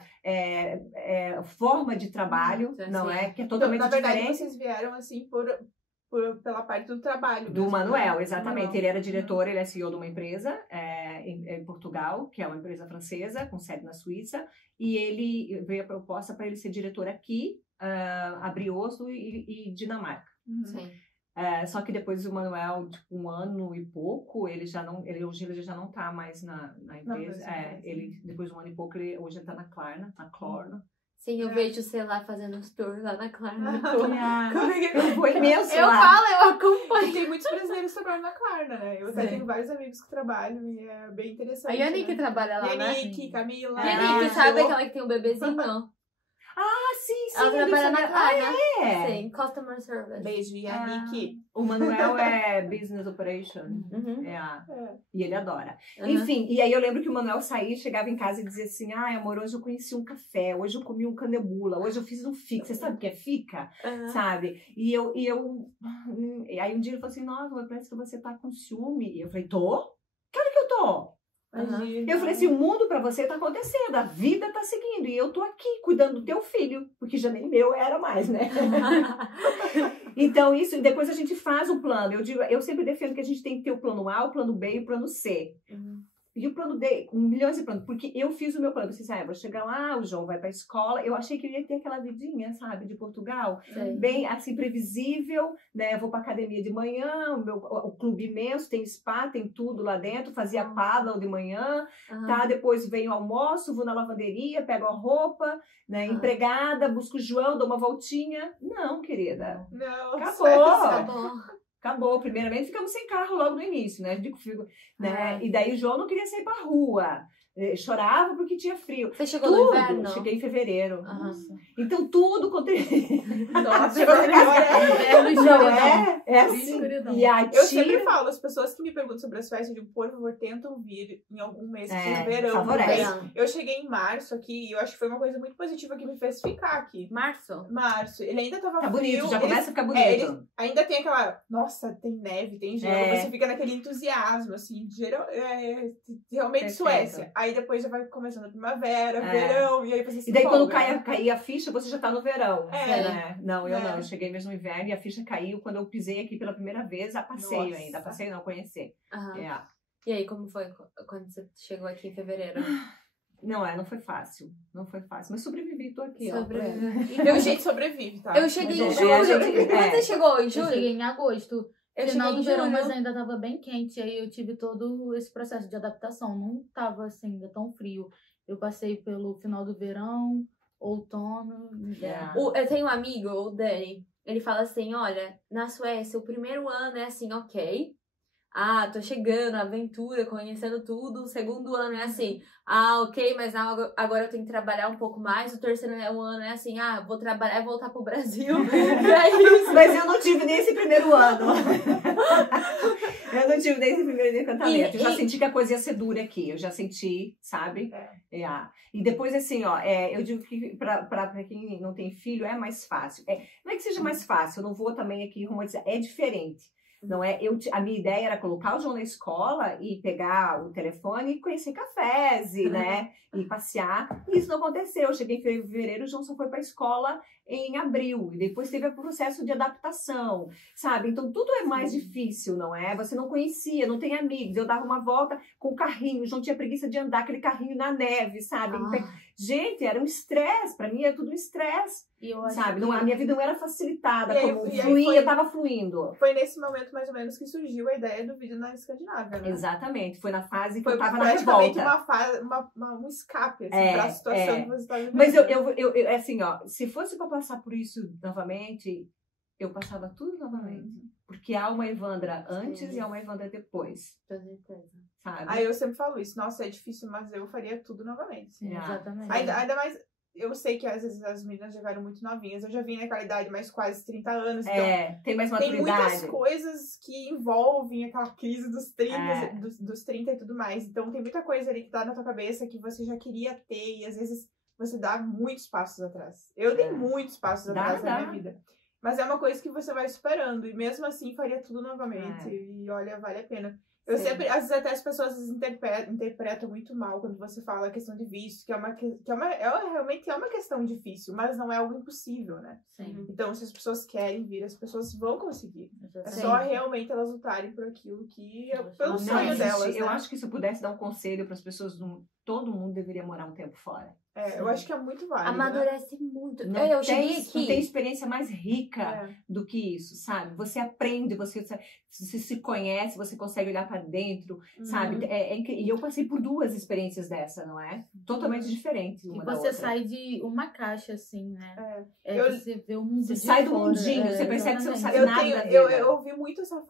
forma de trabalho, não é? Que é totalmente diferente. Na verdade, vocês vieram, assim, pela parte do trabalho. Do Manuel, exatamente. Ele era diretor, ele é CEO de uma empresa em Portugal, que é uma empresa francesa, com sede na Suíça, e ele veio a proposta para ele ser diretor aqui, abrir Oslo e Dinamarca. Sim. Só que depois o Manuel, tipo, 1 ano e pouco, hoje ele já não está mais na empresa. Ele, depois de 1 ano e pouco, hoje ele está na Klarna. Sim, eu vejo você lá fazendo os tours lá na Klarna. Foi imenso eu lá. falo, eu acompanho. E tem muitos brasileiros trabalhando na Klarna, né? Eu até tenho vários amigos que trabalham e é bem interessante. A Yannick trabalha lá, né? Yannick, Camila. Yannick, sabe aquela que tem um bebezinho? Sim. Ela trabalha na Klarna. É. Sim, Customer Service. Beijo, Yannick. O Manuel é Business Operation. E ele adora. Enfim, e aí eu lembro que o Manuel saía, chegava em casa e dizia assim, amor, hoje eu conheci um café, hoje eu comi um canebula, hoje eu fiz um fica. Você sabe o que é fica? Sabe? E aí um dia ele falou assim, nossa, parece que você tá com ciúme. E eu falei, tô? Claro que eu tô. Eu falei assim, o mundo pra você tá acontecendo, a vida tá seguindo, e eu tô aqui cuidando do teu filho, porque já nem meu era mais, né? Então isso, e depois a gente faz o plano. Eu sempre defendo que a gente tem que ter o plano A, o plano B e o plano C. E o plano D, milhões de planos, porque eu fiz o meu plano. Eu disse, eu vou chegar lá, o João vai pra escola. Eu achei que eu ia ter aquela vidinha, sabe, de Portugal. Bem, assim, previsível, né? Eu vou pra academia de manhã, o clube imenso, tem spa, tem tudo lá dentro. Fazia paddle de manhã, tá? Depois venho ao almoço, vou na lavanderia, pego a roupa, né? Empregada, busco o João, dou uma voltinha. Não, querida. Não, Acabou. Primeiramente, ficamos sem carro logo no início, né? Né? E daí o João não queria sair pra rua. Chorava porque tinha frio. Você chegou no inverno? Cheguei em fevereiro. Nossa. Então tudo aconteceu. Nossa, chegou no inverno. Não é assim. E eu sempre falo, as pessoas que me perguntam sobre a Suécia, eu digo, por favor, tentam vir em algum mês de verão. Favorece. Eu cheguei em março aqui e eu acho que foi uma coisa muito positiva que me fez ficar aqui. Março. Ele ainda tava frio. bonito, já começa a ficar bonito. Ainda tem aquela, nossa, tem neve, tem gelo, você fica naquele entusiasmo, assim, realmente Perfeito. Suécia. Aí depois já vai começando a primavera, verão, e aí você se E daí empolga, quando cair a ficha, você já tá no verão. Né? Não, eu não. Eu cheguei mesmo no inverno e a ficha caiu quando eu pisei aqui pela primeira vez, a passeio ainda. A passeio não, conhecer. E aí, como foi quando você chegou aqui em fevereiro? Não foi fácil. Não foi fácil. Mas sobrevivi, tô aqui, A gente sobrevive, tá? Eu cheguei em julho. Quando você chegou? Em julho? Eu cheguei em agosto. Final do julho. verão, mas ainda tava bem quente. Aí eu tive todo esse processo de adaptação. Não tava assim, ainda tão frio. Eu passei pelo final do verão, outono. Eu tenho um amigo, o Dani, ele fala assim, olha, na Suécia o primeiro ano é assim, ok. Ah, tô chegando, aventura, conhecendo tudo. O segundo ano é assim, ok, mas agora eu tenho que trabalhar um pouco mais. O terceiro ano é assim, vou trabalhar e voltar pro Brasil. É isso. Mas eu não tive nem esse primeiro ano. Eu não tive nem esse primeiro encantamento. Eu já senti que a coisa ia ser dura aqui. Eu já senti, sabe? E depois, assim, eu digo que pra quem não tem filho é mais fácil. Não é que seja mais fácil, eu não vou também aqui romantizar. É diferente. Não é? A minha ideia era colocar o João na escola e pegar o telefone e conhecer cafés, né? E passear. E isso não aconteceu. Eu cheguei em fevereiro, o João só foi para a escola em abril. E depois teve o processo de adaptação, sabe? Então tudo é mais difícil, não é? Você não conhecia, não tem amigos. Eu dava uma volta com o carrinho, o João tinha preguiça de andar aquele carrinho na neve, sabe? Gente, era um estresse. Para mim era tudo um estresse. Sabe? A minha vida não era facilitada, eu tava fluindo. Foi nesse momento, mais ou menos, que surgiu a ideia do vídeo na Escandinávia, né? Exatamente, foi na fase que eu tava na revolta. Um escape, assim, pra situação que você estava vivendo. Mas assim, se fosse pra passar por isso novamente, eu passava tudo novamente. Porque há uma Evandra antes e há uma Evandra depois. Sabe? Eu sempre falo isso, nossa, é difícil, mas eu faria tudo novamente. Sim, exatamente. Ainda mais... Eu sei que às vezes as meninas já vieram muito novinhas. Eu já vim naquela idade, mais quase 30 anos. Então tem mais maturidade. Tem muitas coisas que envolvem aquela crise dos 30, dos 30 e tudo mais. Então tem muita coisa ali que tá na tua cabeça que você já queria ter. E às vezes você dá muitos passos atrás. Eu dei muitos passos atrás na minha vida. Mas é uma coisa que você vai superando. E mesmo assim faria tudo novamente. E olha, vale a pena. Eu sempre, às vezes até as pessoas interpretam muito mal quando você fala a questão de visto, realmente é uma questão difícil, mas não é algo impossível, né? Sim. Então, se as pessoas querem vir, as pessoas vão conseguir. Exatamente. É só realmente elas lutarem por aquilo que é pelo sonho delas, Eu né? acho que se eu pudesse dar um conselho para as pessoas, todo mundo deveria morar um tempo fora. Eu acho que é muito válido. Amadurece muito. Não tem experiência mais rica do que isso, sabe? Você aprende, você se conhece, você consegue olhar para dentro, sabe? E eu passei por 2 experiências dessa, não é? Totalmente diferentes uma da outra. E você sai de uma caixa, assim, né? Você vê o mundo Você sai do mundinho, você percebe que você não sabe nada da vida. Eu ouvi muito essa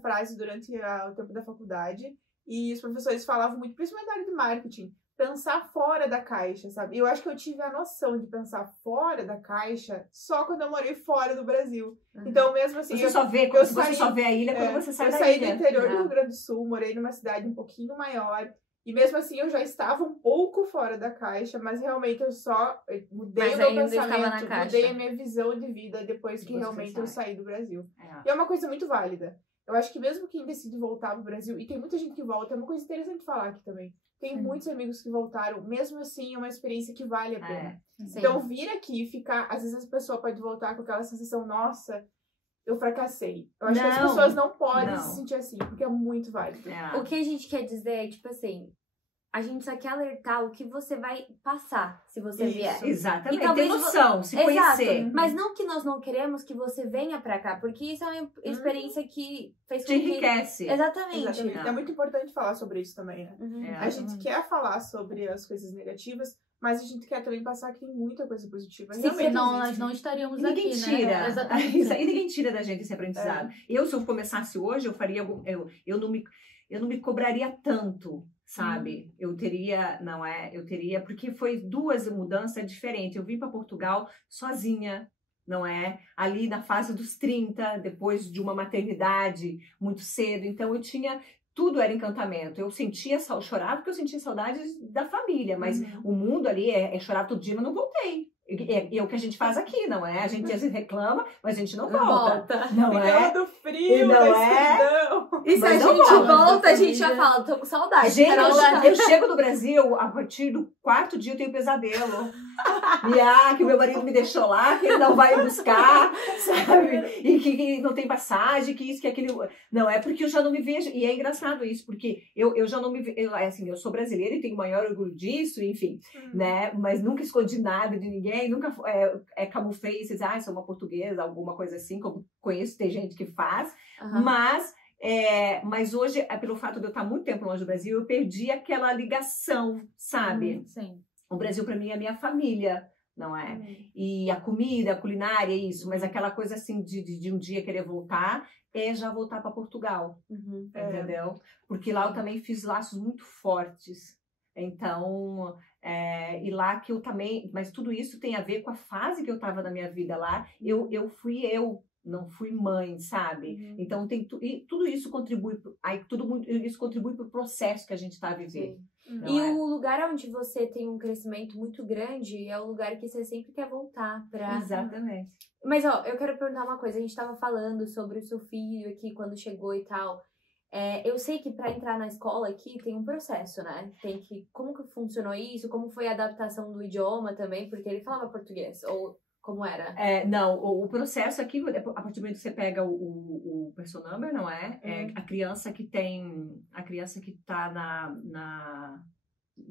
frase durante o tempo da faculdade, e os professores falavam muito, principalmente na área de marketing, pensar fora da caixa, sabe? Eu acho que eu tive a noção de pensar fora da caixa só quando eu morei fora do Brasil. Então, mesmo assim... Você só vê a ilha quando você sai da ilha. Eu saí do interior do Rio Grande do Sul, morei numa cidade um pouquinho maior, e mesmo assim eu já estava um pouco fora da caixa, mas realmente eu só mudei o meu pensamento, mudei a minha visão de vida depois que realmente eu saí do Brasil. E é uma coisa muito válida. Eu acho que mesmo quem decide voltar pro Brasil, e tem muita gente que volta, é uma coisa interessante falar aqui também. Tem muitos amigos que voltaram, mesmo assim é uma experiência que vale a pena. Então vir aqui e ficar, às vezes a pessoa pode voltar com aquela sensação, nossa, eu fracassei. Eu acho que as pessoas não podem se sentir assim, porque é muito válido. O que a gente quer dizer é, tipo assim, a gente só quer alertar o que você vai passar se você vier. Exatamente. E ter noção, se conhecer. Mas não que nós não queremos que você venha pra cá, porque isso é uma experiência que fez te enriquece. Exatamente. É muito importante falar sobre isso também, né? A gente quer falar sobre as coisas negativas, mas a gente quer também passar que tem muita coisa positiva. Senão nós não estaríamos aqui, né? Exatamente. E ninguém tira da gente esse aprendizado. Se eu começasse hoje, eu faria eu não me cobraria tanto, sabe? Eu teria, porque foi 2 mudanças diferentes. Eu vim para Portugal sozinha, não é? Ali na fase dos 30, depois de uma maternidade muito cedo. Então eu tinha, tudo era encantamento. Eu chorava porque eu sentia saudades da família, mas o mundo ali chorava todo dia, mas não voltei. É o que a gente faz aqui, não é? A gente às vezes reclama, mas a gente não volta. Não é? Do frio, da escuridão. E se a gente volta, a gente já fala, tô com saudade. Gente, eu chego no Brasil, a partir do 4º dia eu tenho pesadelo. Que o meu marido me deixou lá, que ele não vai me buscar, sabe? E que não tem passagem, que isso, que aquilo. Não, é porque eu já não me vejo. E é engraçado isso, porque eu já não me vejo. Assim, eu sou brasileira e tenho maior orgulho disso, enfim, né? Mas nunca escondi nada de ninguém, nunca camuflei, sou uma portuguesa, alguma coisa assim, como conheço, tem gente que faz, mas Mas hoje, pelo fato de eu estar muito tempo longe do Brasil, eu perdi aquela ligação, sabe? Sim. O Brasil, para mim, é a minha família, não é? E a comida, a culinária, isso. Mas aquela coisa assim de um dia querer voltar, já voltar para Portugal, entendeu? Porque lá eu também fiz laços muito fortes. Então, e lá que eu também... Mas tudo isso tem a ver com a fase que eu estava na minha vida lá. Eu fui não fui mãe, sabe? Então, e tudo isso contribui... Isso contribui para o processo que a gente está vivendo. E o lugar onde você tem um crescimento muito grande é o lugar que você sempre quer voltar pra... Exatamente. Mas, ó, eu quero perguntar uma coisa. A gente tava falando sobre o seu filho aqui, quando chegou e tal. Eu sei que pra entrar na escola aqui tem um processo, né? Como que funcionou isso? Como foi a adaptação do idioma também? Porque ele falava português, ou como era? Não, o processo aqui, a partir do momento que você pega o person number, não é? A criança que tá na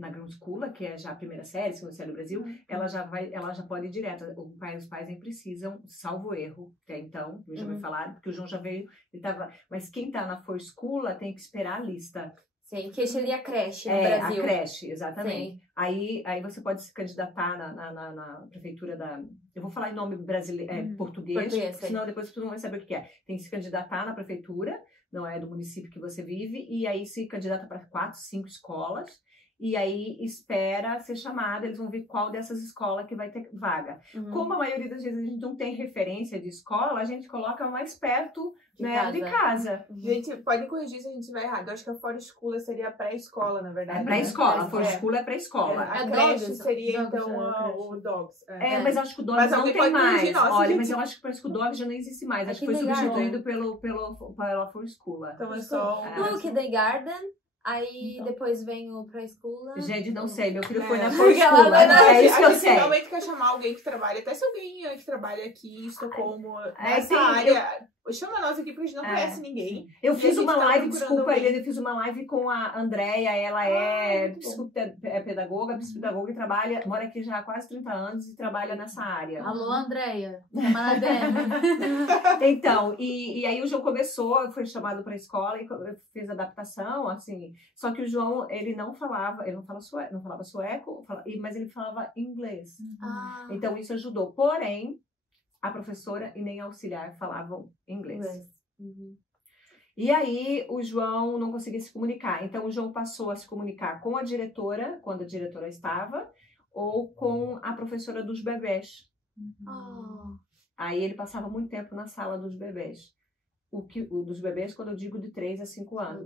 ground school, que é já a primeira série, segunda série do Brasil, ela já pode ir direto. Os pais nem precisam, salvo erro, até então, eu já vou falar, porque o João já veio, mas quem tá na first school tem que esperar a lista. Sim, que seria a creche no Brasil. A creche, exatamente. Sim. Aí você pode se candidatar na prefeitura da... Eu vou falar em nome brasileiro, português, senão depois tu não vai saber o que é. Tem que se candidatar na prefeitura, não é do município que você vive, e aí se candidata para 4, 5 escolas, e aí espera ser chamada, eles vão ver qual dessas escolas que vai ter vaga. Como a maioria das vezes a gente não tem referência de escola, a gente coloca mais perto de casa. Gente, pode corrigir se a gente estiver errado. Eu acho que a Forest School seria a pré-escola, na verdade. É pré-escola, a Forest School é pré-escola. A creche seria, então, o Dogs. Mas acho que o Dogs não tem mais. Olha, mas eu acho que parece que o Dogs já não existe mais. Acho que foi substituído pela Forest School. Então é só... No Kindergarten, aí depois vem o pré-escola. Gente, não sei, meu filho foi na Forest School. É isso que eu sei. Realmente quer chamar alguém que trabalha, até se alguém que trabalha aqui em Estocolmo, nessa área... Chama nós aqui porque a gente não conhece ninguém. Eu fiz uma live, desculpa, eu fiz uma live com a Andréia, ela é psicopedagoga e trabalha, mora aqui já há quase 30 anos e trabalha nessa área. Alô, Andréia, chama na DM. Então, e aí o João começou, foi chamado para a escola e fez adaptação, assim, só que o João, ele não falava sueco, mas ele falava inglês. Então isso ajudou, porém, a professora e nem a auxiliar falavam inglês. E aí o João não conseguia se comunicar. Então o João passou a se comunicar com a diretora, quando a diretora estava, ou com a professora dos bebês. Aí ele passava muito tempo na sala dos bebês. Dos bebês, quando eu digo de 3 a 5 anos,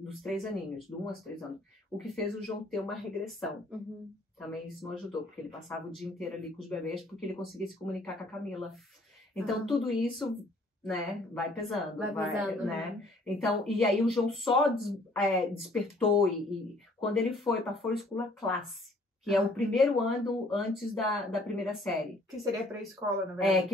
dos 3 aninhos, de 1 a 3 anos, o que fez o João ter uma regressão. Também isso não ajudou, porque ele passava o dia inteiro ali com os bebês, porque ele conseguia se comunicar com a Camila. Então, tudo isso, né, vai pesando. Né? Então, e aí o João só despertou, e quando ele foi para a Forest School Classe, que é o primeiro ano antes da primeira série. Que seria pré-escola, na verdade.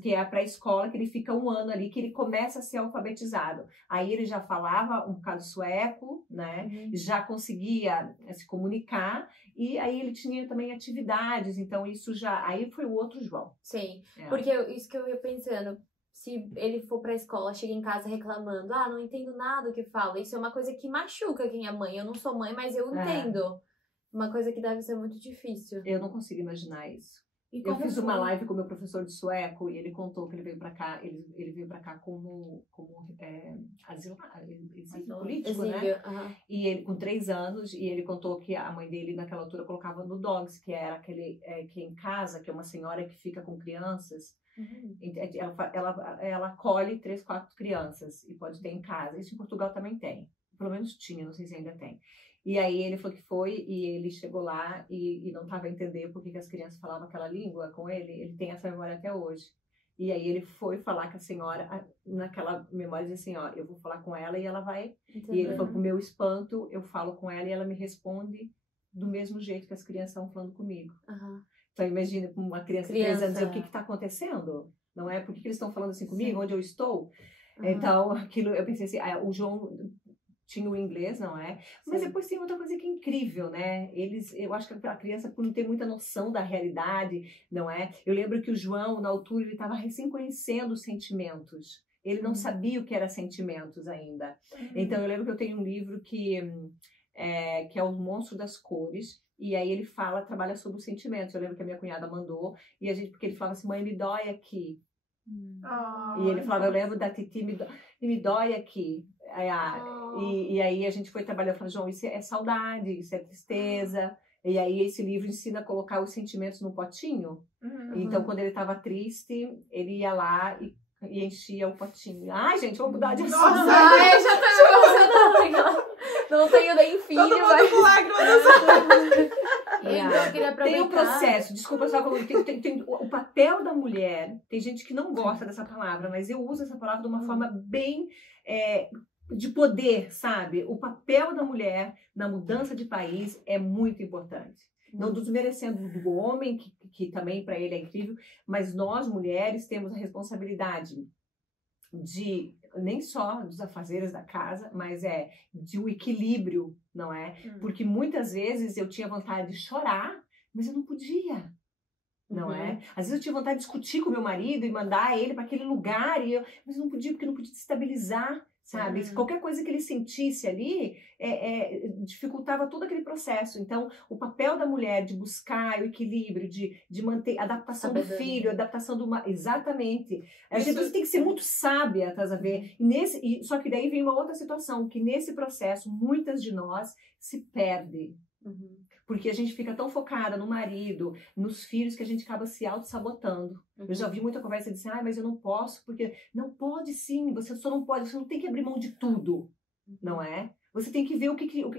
Que é a pré-escola, que ele fica 1 ano ali, que ele começa a ser alfabetizado. Aí ele já falava um bocado sueco, né? Já conseguia se comunicar, e aí ele tinha também atividades, então isso já... Aí foi o outro João. Sim, porque isso que eu ia pensando... Se ele for pra escola, chega em casa reclamando, não entendo nada do que fala. Isso é uma coisa que machuca quem é mãe. Eu não sou mãe, mas eu entendo. Uma coisa que deve ser muito difícil. Eu não consigo imaginar isso. Eu fiz uma live com o meu professor de sueco e ele contou que ele veio pra cá, ele veio pra cá como asilo político, né? E ele com 3 anos, e ele contou que a mãe dele naquela altura colocava no Dogs, que era aquele que em casa, que é uma senhora que fica com crianças. Ela acolhe 3, 4 crianças e pode ter em casa. Isso em Portugal também tem. Pelo menos tinha, não sei se ainda tem. E aí ele falou que foi, e ele chegou lá e não estava a entender por que as crianças falavam aquela língua com ele. Ele tem essa memória até hoje. E aí ele foi falar com a senhora, naquela memória de senhora, eu vou falar com ela e ela vai... E ele falou, pro meu espanto, eu falo com ela e ela me responde do mesmo jeito que as crianças estão falando comigo. Então imagina uma criança de 3 anos dizer, o que está acontecendo? Não é? Por que eles estão falando assim comigo? Onde eu estou? Então, aquilo, eu pensei assim, o João... tinha o inglês, não é? Mas depois tem outra coisa que é incrível, né? Eu acho que a criança, por não ter muita noção da realidade, não é? Eu lembro que o João, na altura, ele estava recém conhecendo os sentimentos. Ele não sabia o que era sentimentos ainda. Então, eu lembro que eu tenho um livro que é O Monstro das Cores, e aí ele trabalha sobre os sentimentos. Eu lembro que a minha cunhada mandou, porque ele falava assim, mãe, me dói aqui. E ele falava, eu lembro da Titi, me dói aqui. E aí a gente foi trabalhar, falando, João, isso é saudade, isso é tristeza. E aí esse livro ensina a colocar os sentimentos num potinho. Então, quando ele estava triste, ele ia lá e enchia o potinho. Ai, gente, vamos mudar de assunto. Nossa, já tô emocionada. Não tenho nem filho, todo mundo com lágrima nos olhos. Então, eu queria aproveitar... Tem o processo, desculpa só, tem o papel da mulher. Tem gente que não gosta dessa palavra, mas eu uso essa palavra de uma forma bem de poder, sabe? O papel da mulher na mudança de país é muito importante. Não desmerecendo do homem, que também para ele é incrível, mas nós, mulheres, temos a responsabilidade de, nem só dos afazeres da casa, mas de um equilíbrio, não é? Porque muitas vezes eu tinha vontade de chorar, mas eu não podia, não é? Às vezes eu tinha vontade de discutir com meu marido e mandar ele para aquele lugar, mas eu não podia, porque eu não podia destabilizar, sabe? Qualquer coisa que ele sentisse ali dificultava todo aquele processo. Então, o papel da mulher de buscar o equilíbrio, de manter a adaptação do filho, a adaptação do... Exatamente. A gente tem que ser muito sábia, estás a ver? Só que daí vem uma outra situação, que nesse processo, muitas de nós se perdem. Porque a gente fica tão focada no marido, nos filhos, que a gente acaba se auto-sabotando. Eu já ouvi muita conversa de dizer, mas eu não posso, porque... Não pode sim, você só não pode, você não tem que abrir mão de tudo, não é? Você tem que ver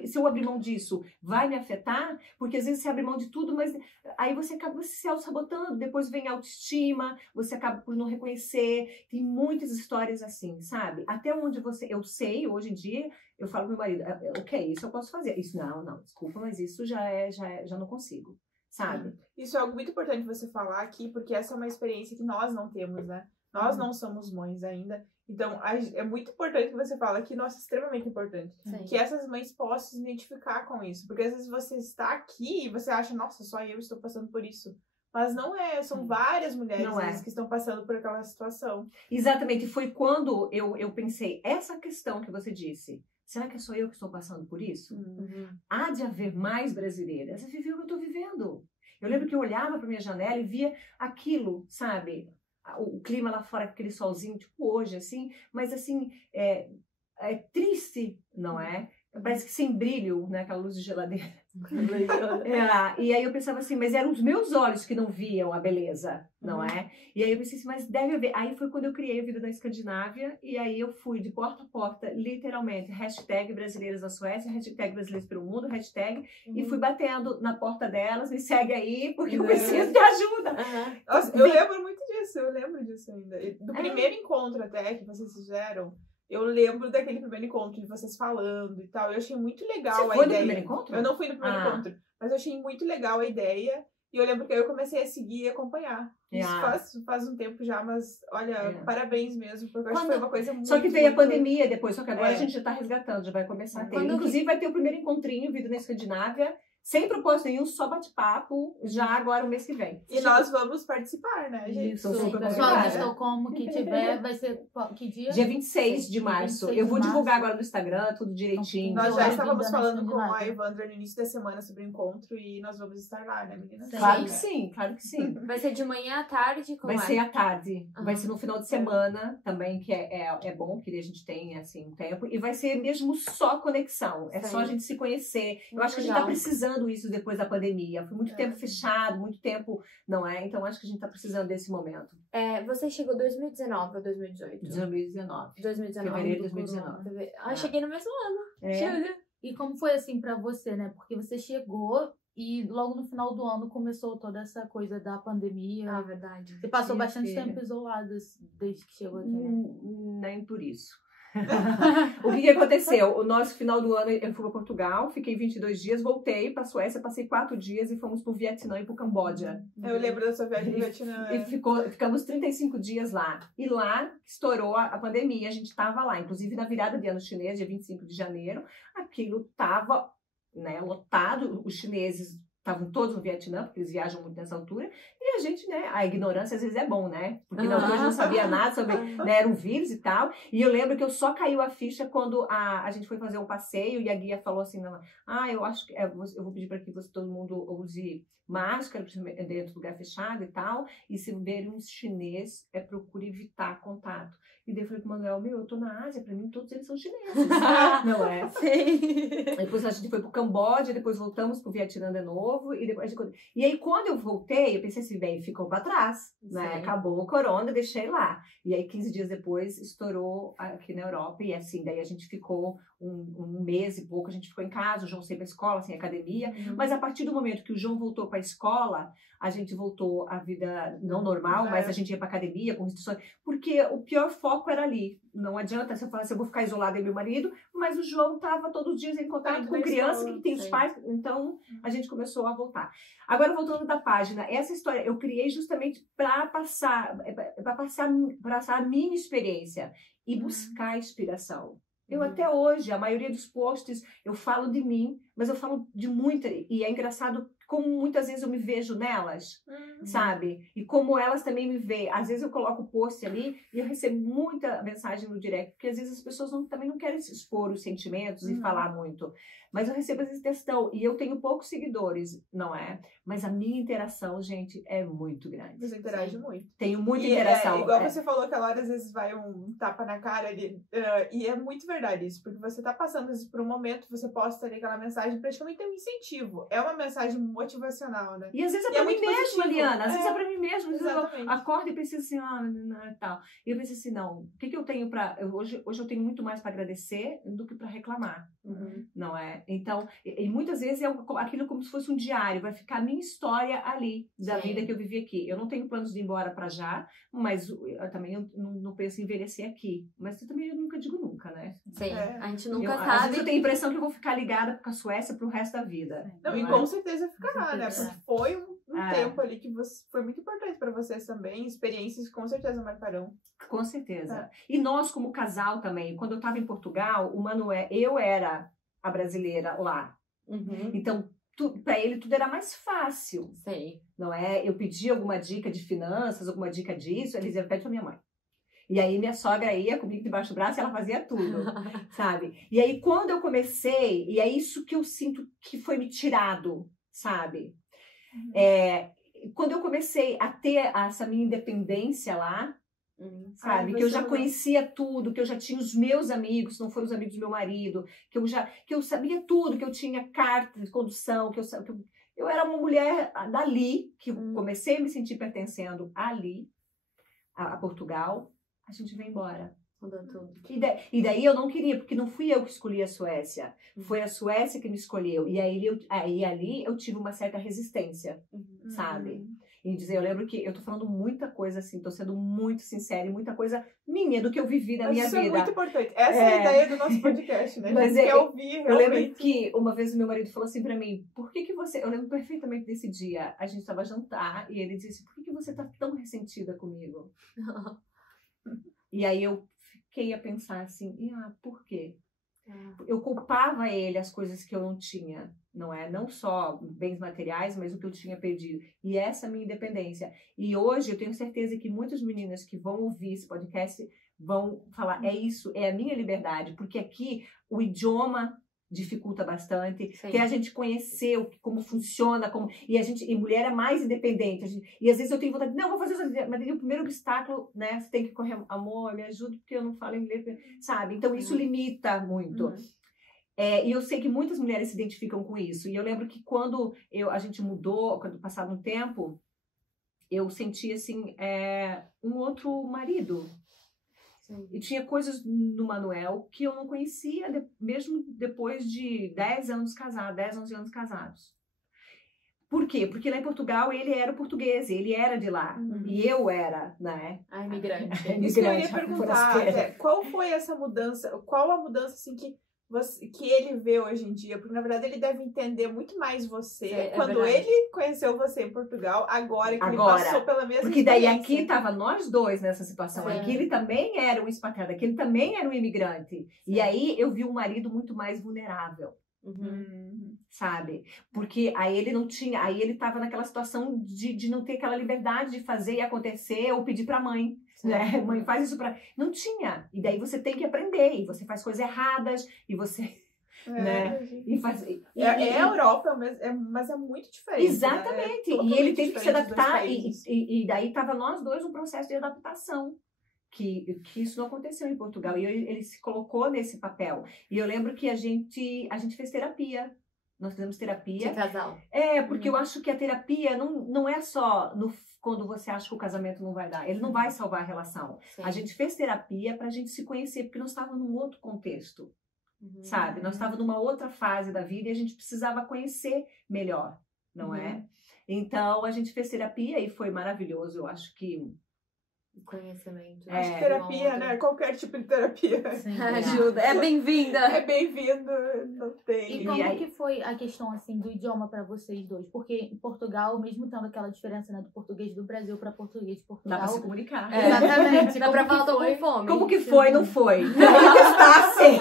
se eu abrir mão disso, vai me afetar? Porque às vezes você abre mão de tudo, mas aí você acaba se auto-sabotando, depois vem a autoestima, você acaba por não reconhecer. Tem muitas histórias assim, sabe? Até onde eu sei, hoje em dia, eu falo pro meu marido, ok, isso eu posso fazer. Isso, não, desculpa, mas isso já não consigo, sabe? Isso é algo muito importante você falar aqui, porque essa é uma experiência que nós não temos, né? Nós não somos mães ainda. Então, é muito importante que você fala que, nossa, extremamente importante. Sim. Que essas mães possam se identificar com isso. Porque às vezes você está aqui e você acha, nossa, só eu estou passando por isso. Mas não é, são várias mulheres às vezes, que estão passando por aquela situação. Exatamente, foi quando eu pensei, essa questão que você disse, será que sou eu que estou passando por isso? Há de haver mais brasileiras a viver o que eu estou vivendo. Eu lembro que eu olhava para minha janela e via aquilo, sabe? O clima lá fora, aquele solzinho, tipo hoje, assim, mas assim, é triste, não é? Parece que sem brilho, né? Aquela luz de geladeira. E aí eu pensava assim, mas eram os meus olhos que não viam a beleza, não é? E aí eu pensei assim, mas deve haver. Aí foi quando eu criei a Vida na Escandinávia, e aí eu fui de porta a porta, literalmente, hashtag brasileiras na Suécia, hashtag brasileiras pelo mundo, hashtag, e fui batendo na porta delas, me segue aí, porque eu preciso de ajuda. Nossa, eu lembro muito disso, eu lembro disso ainda. Do primeiro encontro até que vocês fizeram, eu lembro daquele primeiro encontro de vocês falando e tal. Eu achei muito legal a ideia. Você foi no primeiro encontro? Eu não fui no primeiro encontro, mas eu achei muito legal a ideia. E eu lembro que eu comecei a seguir e acompanhar. Isso faz um tempo já, mas olha, parabéns mesmo, porque eu acho que foi uma coisa muito... Só que veio a pandemia depois, só que agora a gente já tá resgatando, já vai começar a ter. Inclusive vai ter o primeiro encontrinho, Vida na Escandinávia, sem propósito nenhum, só bate-papo, já agora o mês que vem. E nós vamos participar, né, gente? Isso, o pessoal de Estocolmo que tiver, vai ser que dia? Dia 26 de março. Eu vou divulgar agora no Instagram, tudo direitinho. Nós já estávamos falando com a Evandra no início da semana sobre o encontro e nós vamos estar lá, né, meninas? Claro que sim, claro que sim. Vai ser de manhã à tarde? Vai ser à tarde. Vai ser no final de semana também, que é bom, que a gente tem, assim, um tempo. E vai ser mesmo só conexão. É só a gente se conhecer. Eu acho que a gente tá precisando isso depois da pandemia. Foi muito tempo fechado, muito tempo, não é? Então acho que a gente tá precisando desse momento. Você chegou 2019 ou 2018? 2019. 2019. Fevereiro de 2019. Cheguei no mesmo ano. Chega. E como foi assim pra você, né? Porque você chegou e logo no final do ano começou toda essa coisa da pandemia. Verdade. Você passou bastante tempo isolada desde que chegou aqui, né? Nem por isso. O que aconteceu? O nosso final do ano eu fui para Portugal, fiquei 22 dias, voltei para a Suécia, passei 4 dias e fomos para o Vietnã e para o Camboja. Eu lembro da sua viagem no Vietnã. E ficamos 35 dias lá. E lá estourou a pandemia, a gente estava lá. Inclusive na virada de ano chinês, dia 25 de janeiro, aquilo estava, né, lotado, os chineses estavam todos no Vietnã, porque eles viajam muito nessa altura, e a gente, né, a ignorância às vezes é bom, né? Porque na altura a gente não sabia nada sobre, né, era um vírus e tal, e eu lembro que eu só caiu a ficha quando a gente foi fazer um passeio e a guia falou assim, eu acho que eu vou pedir para que todo mundo use máscara dentro do lugar fechado e tal, e se ver um chinês, procure evitar contato. E daí eu falei pro Manuel, eu tô na Ásia, pra mim todos eles são chineses. Não é? Sim. Depois a gente foi pro Camboja, depois voltamos pro Vietnã de novo. E aí quando eu voltei, eu pensei assim, bem, ficou pra trás, né? Acabou o corona, deixei lá. E aí 15 dias depois estourou aqui na Europa. E assim, daí a gente ficou um mês e pouco, a gente ficou em casa, o João foi pra escola, assim, academia. Mas a partir do momento que o João voltou pra escola, a gente voltou à vida não normal, mas a gente ia pra academia com restrições, porque o pior foco era ali. Não adianta você falar assim, eu vou ficar isolada e meu marido, mas o João estava todos os dias em contato com criança, que tem os pais, então a gente começou a voltar. Agora, voltando da página, essa história eu criei justamente para passar a minha experiência e buscar inspiração. Eu até hoje, a maioria dos posts, eu falo de mim, mas eu falo de muita, e é engraçado como muitas vezes eu me vejo nelas, sabe? E como elas também me veem. Às vezes eu coloco o post ali e eu recebo muita mensagem no direct, porque às vezes as pessoas também não querem se expor os sentimentos e falar muito. Mas eu recebo essa questão e eu tenho poucos seguidores, não é? Mas a minha interação, gente, é muito grande. Você interage muito. Tenho muita interação. Igual você falou, aquela hora às vezes vai um tapa na cara ali. E é muito verdade isso, porque você tá passando por um momento, você posta ali aquela mensagem, praticamente é um incentivo. É uma mensagem motivacional, né? E às vezes é pra mim mesmo, Liana. Às vezes é pra mim mesmo. Às vezes eu acordo e penso assim, tal. E eu penso assim, não, o que eu tenho pra... Hoje eu tenho muito mais pra agradecer do que pra reclamar. Não é? Então, e muitas vezes é aquilo como se fosse um diário, vai ficar a minha história ali, da vida que eu vivi aqui. Eu não tenho planos de ir embora pra já, mas eu também não penso em envelhecer aqui. Mas eu também nunca digo nunca, né? Sim, a gente nunca sabe. Às vezes eu tenho a impressão que eu vou ficar ligada com a Suécia pro resto da vida. Não, e com certeza ficará, né? Porque foi um tempo ali que foi muito importante pra vocês também, experiências que com certeza marcarão. Com certeza. E nós, como casal também, quando eu estava em Portugal, o Manuel, eu era a brasileira lá. Então, para ele tudo era mais fácil. Sei. Não é? Eu pedi alguma dica de finanças, alguma dica disso, ele dizia, pede pra minha mãe. E aí minha sogra ia comigo debaixo do braço e ela fazia tudo, sabe? E aí quando eu comecei, e é isso que eu sinto que foi me tirado, sabe? Quando eu comecei a ter essa minha independência lá, sabe? Que eu já conhecia tudo, que eu já tinha os meus amigos, não foram os amigos do meu marido, que eu sabia tudo, que eu tinha carta de condução, que eu era uma mulher dali, que eu comecei a me sentir pertencendo ali, a Portugal, a gente veio embora. Mudou tudo. E daí eu não queria, porque não fui eu que escolhi a Suécia, foi a Suécia que me escolheu, e aí ali eu tive uma certa resistência, sabe? E dizer, eu lembro que eu tô falando muita coisa assim, tô sendo muito sincera e muita coisa minha, do que eu vivi na minha vida. Isso é muito importante. Essa é a ideia do nosso podcast, né? Mas quer ouvir, realmente. Eu lembro que uma vez o meu marido falou assim pra mim, por que você... Eu lembro perfeitamente desse dia, a gente tava a jantar e ele disse, por que você tá tão ressentida comigo? E aí eu fiquei a pensar assim, por quê? Eu culpava ele as coisas que eu não tinha, não é? Não só bens materiais, mas o que eu tinha perdido. E essa é a minha independência. E hoje eu tenho certeza que muitas meninas que vão ouvir esse podcast vão falar, é isso, é a minha liberdade. Porque aqui o idioma dificulta bastante, que a gente conheceu como funciona, e mulher é mais independente, e às vezes eu tenho vontade, não, vou fazer isso, mas o primeiro obstáculo, né, você tem que correr, amor, me ajuda porque eu não falo inglês, sabe? Então isso limita muito. E eu sei que muitas mulheres se identificam com isso, e eu lembro que quando a gente mudou, quando passado um tempo, eu senti assim, um outro marido. E tinha coisas no Manuel que eu não conhecia, mesmo depois de 10 anos casados, 10, 11 anos casados. Por quê? Porque lá em Portugal ele era português, ele era de lá. E eu era, né? A imigrante. Isso que eu ia perguntar, qual foi essa mudança, qual a mudança assim que ele vê hoje em dia? Porque na verdade ele deve entender muito mais você quando ele conheceu você em Portugal, agora que ele passou pela mesma porque daí aqui tava nós dois nessa situação, aqui ele também era um expatriado, aqui ele também era um imigrante, e aí eu vi um marido muito mais vulnerável, Sabe? Porque aí ele não tinha, aí ele tava naquela situação de não ter aquela liberdade de fazer e acontecer ou pedir pra mãe, né? Mãe, faz isso pra... Não tinha. E daí você tem que aprender, e você faz coisas erradas, e você... né? E faz... a Europa, mas é muito diferente. Exatamente. Né? E ele teve que se adaptar, e daí tava nós dois um processo de adaptação. Que isso não aconteceu em Portugal. E ele se colocou nesse papel. E eu lembro que a gente fez terapia. Nós fizemos terapia. De casal. Porque eu acho que a terapia não é só quando você acha que o casamento não vai dar. Ele não vai salvar a relação. Sim. A gente fez terapia pra gente se conhecer, porque nós estávamos num outro contexto. Sabe? Nós estávamos numa outra fase da vida e a gente precisava conhecer melhor, não é? Então, a gente fez terapia e foi maravilhoso. Eu acho que conhecimento. Acho que terapia, né? Qualquer tipo de terapia. Sim, ajuda. É bem-vinda. É bem-vindo. Não tem. E como que foi a questão, assim, do idioma pra vocês dois? Porque em Portugal, mesmo tendo aquela diferença, né, do português do Brasil pra português de Portugal... Dá pra se comunicar. Exatamente. Dá pra falar, tô com fome. Como que foi? Não foi. Não está assim.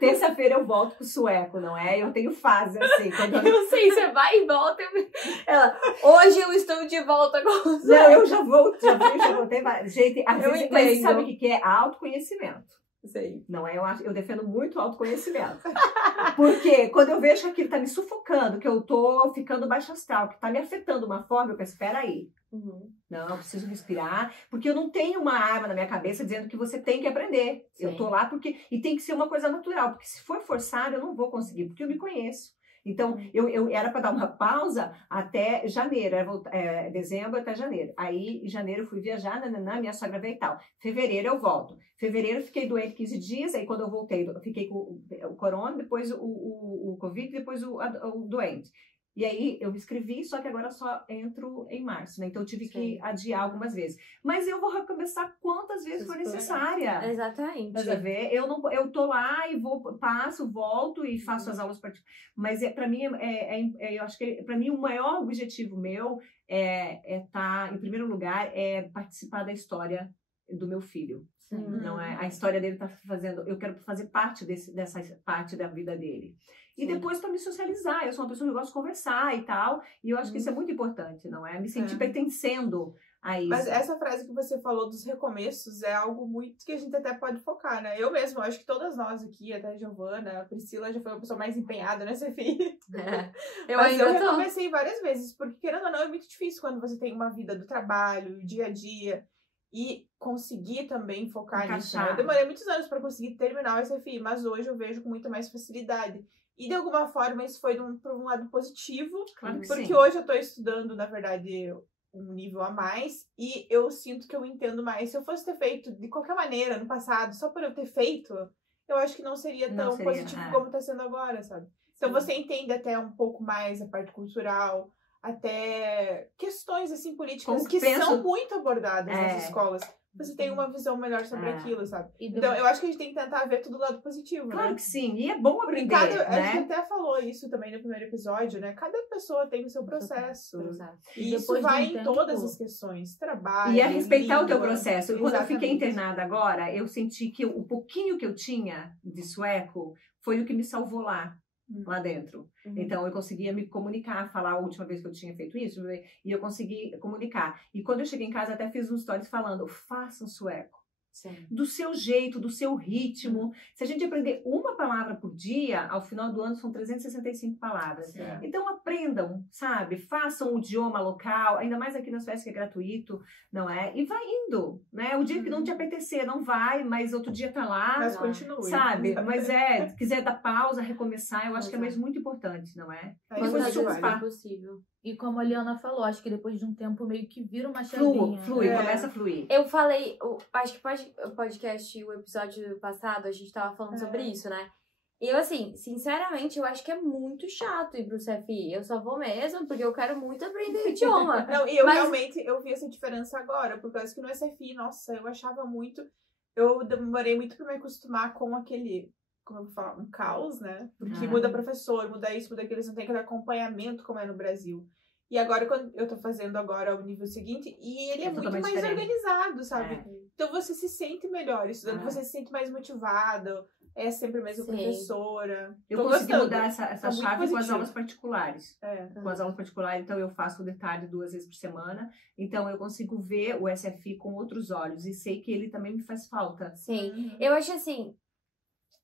Terça-feira eu volto pro sueco, não é? Eu tenho fase, assim. Eu sei, você vai e volta. Ela, hoje eu estou de volta com o sueco. Não, eu já voltei. Gente, às eu vezes, entendo. mas sabe o que é? Autoconhecimento. Sei. Não é? Eu defendo muito autoconhecimento. Porque quando eu vejo que aquilo tá me sufocando, que eu tô ficando baixo astral, que tá me afetando de uma forma, eu penso, espera aí. Não, eu preciso respirar, porque eu não tenho uma arma na minha cabeça dizendo que você tem que aprender. Sim. Eu tô lá porque... E tem que ser uma coisa natural, porque se for forçado, eu não vou conseguir, porque eu me conheço. Então, eu era para dar uma pausa até janeiro, dezembro até janeiro. Aí, em janeiro, eu fui viajar, minha sogra veio e tal. Fevereiro, eu volto. Fevereiro, eu fiquei doente 15 dias, aí quando eu voltei, eu fiquei com o corona, depois o Covid, depois o doente. E aí, eu me inscrevi, só que agora só entro em março, né? Então, eu tive que adiar algumas vezes. Mas eu vou recomeçar quantas vezes for necessária. Exatamente. Mas a ver, eu tô lá e passo, volto e faço as aulas particulares. Mas para mim, eu acho que para mim o maior objetivo meu é tá, em primeiro lugar, é participar da história do meu filho. Não é? A história dele tá fazendo, eu quero fazer parte dessa parte da vida dele. E depois para me socializar, eu sou uma pessoa que gosta de conversar e tal, e eu acho que isso é muito importante, não é? Me sentir pertencendo a isso. Mas essa frase que você falou dos recomeços é algo muito que a gente até pode focar, né? Eu mesmo, acho que todas nós aqui, até a Giovana, a Priscila já foi uma pessoa mais empenhada nessa FI. Mas eu recomecei várias vezes, porque querendo ou não, é muito difícil quando você tem uma vida do trabalho, dia a dia, e conseguir também focar nisso. Né? Eu demorei muitos anos para conseguir terminar o SFI, mas hoje eu vejo com muita mais facilidade. E de alguma forma isso foi por um lado positivo, porque hoje eu tô estudando, na verdade, um nível a mais, e eu sinto que eu entendo mais. Se eu fosse ter feito de qualquer maneira no passado, só por eu ter feito, eu acho que não seria tão positivo como tá sendo agora, sabe? Então você entende até um pouco mais a parte cultural, até questões assim políticas que são muito abordadas nas escolas. Você tem uma visão melhor sobre aquilo, sabe? Então, eu acho que a gente tem que tentar ver tudo do lado positivo, né? Claro que sim, e é bom aprender, né? A gente até falou isso também no primeiro episódio, né? Cada pessoa tem o seu processo. E isso vai em todas as questões. Trabalho, e é respeitar o teu processo. Quando eu fiquei internada agora, eu senti que o pouquinho que eu tinha de sueco foi o que me salvou lá dentro. Então, eu conseguia me comunicar, falar a última vez que eu tinha feito isso, e eu consegui comunicar. E quando eu cheguei em casa, até fiz um stories falando, faça um sueco. Sim. Do seu jeito, do seu ritmo. Se a gente aprender uma palavra por dia, ao final do ano são 365 palavras. Sim. Então aprendam, sabe? Façam o idioma local, ainda mais aqui na Suécia que é gratuito, não é? E vai indo, né? O dia que não te apetecer, não vai, mas outro dia tá lá. Mas continue. Sabe? Mas quiser dar pausa, recomeçar, eu acho que é mesmo muito importante, não é? É possível. E como a Liana falou, acho que depois de um tempo meio que vira uma chavinha. Flui, começa a fluir. Eu falei, acho que o podcast, o episódio passado, a gente tava falando sobre isso, né? E eu, assim, sinceramente, eu acho que é muito chato ir pro CFI. Eu só vou mesmo porque eu quero muito aprender o idioma. Não, e eu realmente, eu vi essa diferença agora, por causa que no SFI, nossa, eu achava muito... Eu demorei muito pra me acostumar com aquele... Como eu vou falar? Um caos, né? Porque muda professor, muda isso, muda aquilo, eles não tem aquele acompanhamento como é no Brasil. E agora, quando eu tô fazendo agora o nível seguinte, e ele é muito mais organizado, sabe? Então você se sente melhor estudando, você se sente mais motivado, é sempre a mesma Sim. professora. Eu Tô consegui gostando. mudar essa Tá muito chave com as positivo. aulas particulares. É. Com as aulas particulares, então eu faço o detalhe 2 vezes por semana. Então eu consigo ver o SFI com outros olhos e sei que ele também me faz falta. Sim. Eu acho assim,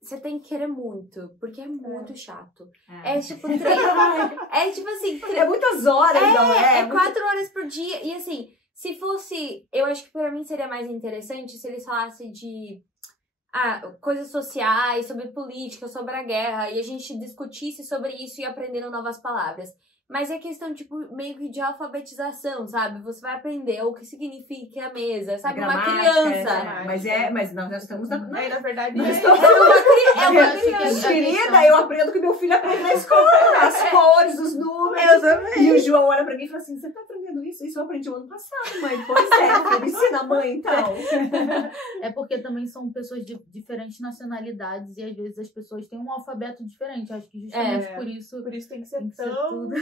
você tem que querer muito, porque é muito chato. É tipo 3... é tipo assim... É muitas horas, não é? É 4 horas por dia. E assim, se fosse... Eu acho que pra mim seria mais interessante se eles falassem de coisas sociais, sobre política, sobre a guerra, e a gente discutisse sobre isso e aprendendo novas palavras. Mas é questão, tipo, meio que de alfabetização, sabe? Você vai aprender o que significa a mesa, sabe? Uma criança. Mas nós estamos na Na verdade, Nós é estamos- É uma acho que criança. Querida, eu aprendo o que meu filho aprende na escola. As cores, os números. Eu também. E o João olha pra mim e fala assim, você tá aprendendo isso? Isso eu aprendi o ano passado, mãe. Pois é, filho, ensina a mãe, então. É porque também são pessoas de diferentes nacionalidades e às vezes as pessoas têm um alfabeto diferente. Acho que justamente por isso. Por isso tem que ser Tem que ser tão... tudo.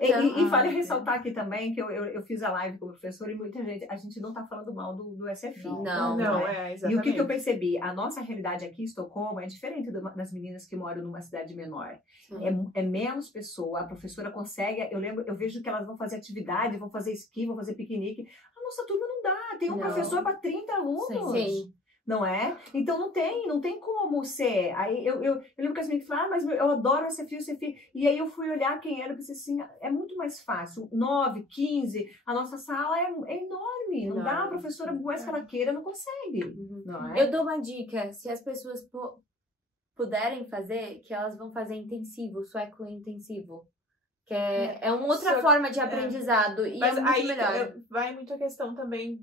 E vale Ah, ressaltar aqui também que eu fiz a live com o professor e muita gente, a gente não tá falando mal do SFI. Não. Não, é. E exatamente. o que eu percebi? A nossa realidade aqui em Estocolmo é diferente das meninas que moram numa cidade menor. É menos pessoa, a professora consegue, eu vejo que elas vão fazer atividade, vão fazer esqui, vão fazer piquenique. A nossa turma não dá, tem um Não. professor para 30 alunos. Sim. Não é? Então não tem como ser. Aí eu lembro que as meninas falaram, mas eu adoro o SFI. E aí eu fui olhar quem era e pensei assim, é muito mais fácil. 9, 15, a nossa sala é enorme. Não dá, a professora, por mais que ela queira, não consegue. Não é? Eu dou uma dica, se as pessoas puderem fazer, que elas vão fazer intensivo, sueco intensivo. Que é uma outra Só- forma de aprendizado e Mas é muito aí melhor. vai muito a questão também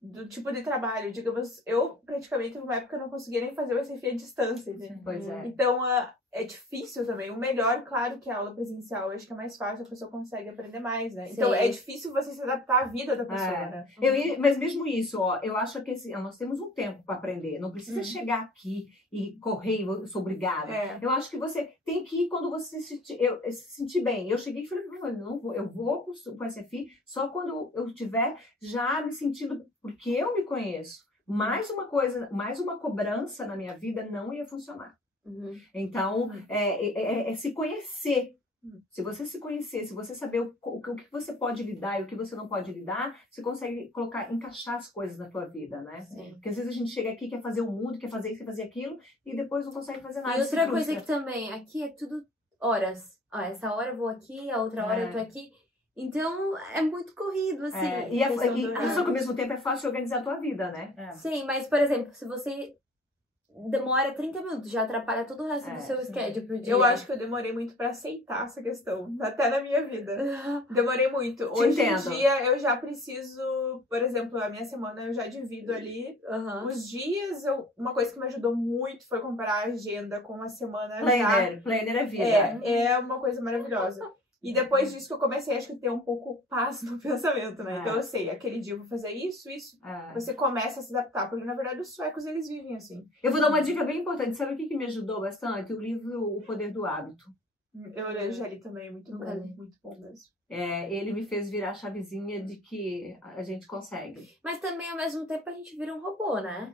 do tipo de trabalho. Digamos, eu praticamente numa época não conseguia nem fazer o SFI à distância, né? Pois é. Então, é difícil também. O melhor, claro, que a aula presencial. Eu acho que é mais fácil, a pessoa consegue aprender mais, né? Então, Sim. é difícil você se adaptar à vida da pessoa, né? Mas mesmo isso, ó, eu acho que assim, nós temos um tempo para aprender. Não precisa chegar aqui e correr, eu sou obrigada. Eu acho que você tem que ir quando você se sentir bem. Eu cheguei e falei, eu vou com o SFI só quando eu estiver já me sentindo, porque eu me conheço. Mais uma coisa, mais uma cobrança na minha vida não ia funcionar. Então, é se conhecer. Se você se conhecer, se você saber o que você pode lidar e o que você não pode lidar, você consegue encaixar as coisas na tua vida, né? Sim. Porque às vezes a gente chega aqui, quer fazer o mundo, quer fazer isso, quer fazer aquilo, e depois não consegue fazer nada. E outra se coisa frustra. que também, aqui é tudo horas. Ó, essa hora eu vou aqui, a outra hora eu tô aqui. Então, é muito corrido, assim. Só que ao mesmo tempo é fácil organizar a tua vida, né? Sim, mas, por exemplo, se você demora 30 minutos, já atrapalha todo o resto do seu sim. schedule pro dia. Eu acho que eu demorei muito pra aceitar essa questão, até na minha vida. Demorei muito. Te Hoje entendo. em dia eu já preciso, por exemplo, a minha semana eu já divido ali. Os dias, uma coisa que me ajudou muito foi comparar a agenda com a semana Planner é vida. É uma coisa maravilhosa. E depois disso que eu comecei, acho que ter um pouco paz no pensamento, né? Então eu sei, aquele dia eu vou fazer isso. Você começa a se adaptar, porque na verdade os suecos eles vivem assim. Eu vou dar uma dica bem importante. Sabe o que me ajudou bastante? O livro O Poder do Hábito. Eu já li também, muito Nunca bom, li. muito bom mesmo. Ele me fez virar a chavezinha de que a gente consegue. Mas também, ao mesmo tempo, a gente vira um robô, né?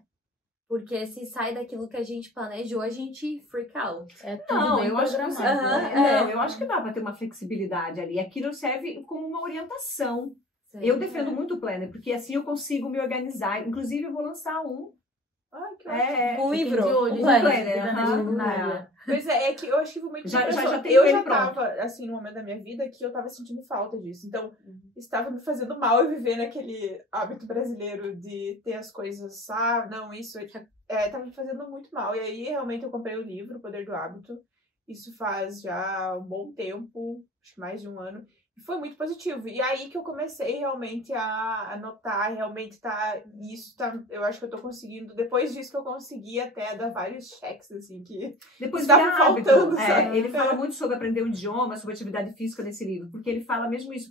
Porque se sai daquilo que a gente planejou, a gente freak out. É tudo Não, bem eu acho que programado. eu acho que dá para ter uma flexibilidade ali. Aquilo serve como uma orientação. Sim. Eu defendo muito o planner, porque assim eu consigo me organizar. Inclusive, eu vou lançar um. Que ótimo. Um livro. De olho, Um gente, planner. vida revolucionária. Pois é que eu acho que foi muito Já pessoa. tenho Eu ele já pronto. tava, assim, no momento da minha vida que eu tava sentindo falta disso. Então, estava me fazendo mal eu viver naquele hábito brasileiro de ter as coisas, não, isso tava me fazendo muito mal. E aí, realmente, eu comprei o livro, O Poder do Hábito. Isso faz já um bom tempo, acho que mais de um ano. E foi muito positivo. E aí que eu comecei realmente a notar, realmente eu acho que eu tô conseguindo. Depois disso que eu consegui até dar vários cheques, assim, que Depois estava vira hábito. faltando, sabe? Ele fala muito sobre aprender um idioma, sobre atividade física nesse livro, porque ele fala mesmo isso.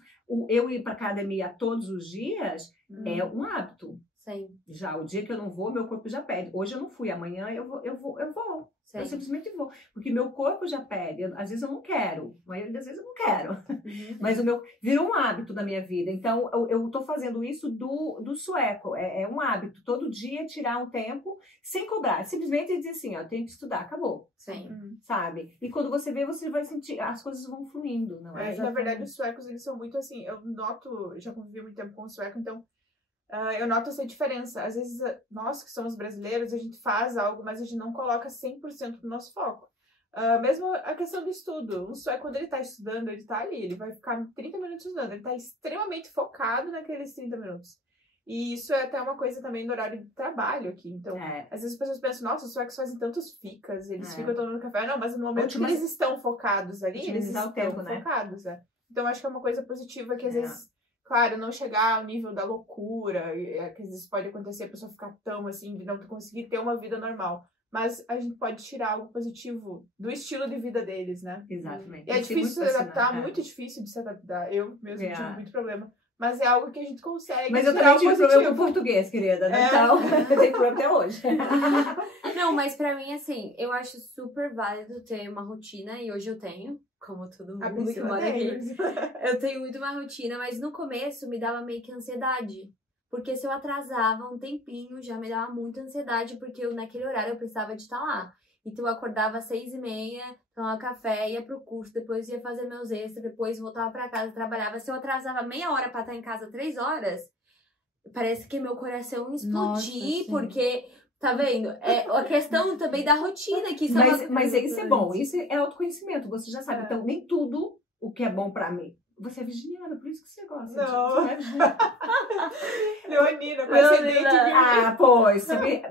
Eu ir para academia todos os dias é um hábito. Sim. Já o dia que eu não vou, meu corpo já pede. Hoje eu não fui, amanhã eu vou. Sim. Eu simplesmente vou. Porque meu corpo já pede. Às vezes eu não quero. A maioria das vezes eu não quero. Uhum. Mas virou um hábito na minha vida. Então, eu tô fazendo isso do sueco. É um hábito. Todo dia tirar um tempo sem cobrar. Simplesmente dizer assim, ó, tenho que estudar, acabou. Sim. Sabe? E quando você vê, você vai sentir, as coisas vão fluindo, não é? Na verdade, os suecos, eles são muito assim, eu noto, já convivi muito tempo com o sueco, então eu noto essa diferença. Às vezes, nós que somos brasileiros, a gente faz algo, mas a gente não coloca 100% do nosso foco. Mesmo a questão do estudo. Um sueco, quando ele tá estudando, ele tá ali, ele vai ficar 30 minutos estudando, ele tá extremamente focado naqueles 30 minutos. E isso é até uma coisa também do horário de trabalho aqui. Então, às vezes as pessoas pensam, nossa, os suecos fazem tantos ficas, eles ficam tomando café. Não, mas no momento que eles estão focados ali, eles estão focados. Né? Então, acho que é uma coisa positiva que às vezes, claro, não chegar ao nível da loucura, que às vezes pode acontecer a pessoa ficar tão assim, de não conseguir ter uma vida normal. Mas a gente pode tirar algo positivo do estilo de vida deles, né? Exatamente. E é difícil se adaptar, muito difícil de se adaptar. Eu mesmo tive muito problema. Mas é algo que a gente consegue. Mas eu também tive problema com português, querida. Né? Então, eu tenho problema até hoje. Não, mas pra mim, assim, eu acho super válido ter uma rotina, e hoje eu tenho, como todo mundo que mora aqui. Eu tenho muito uma rotina, mas no começo me dava meio que ansiedade. Porque se eu atrasava um tempinho, já me dava muita ansiedade, porque naquele horário eu precisava de estar lá. Então eu acordava às 6h30, tomava café, ia pro curso, depois ia fazer meus extras, depois voltava pra casa, trabalhava. Se eu atrasava meia hora pra estar em casa 3 horas, parece que meu coração ia explodir, porque, tá vendo? É a questão também da rotina que Mas isso é bom, isso é autoconhecimento, você já sabe. Então, nem tudo o que é bom pra mim. Você é virginiana, por isso que você gosta. Não. Leonina, pois.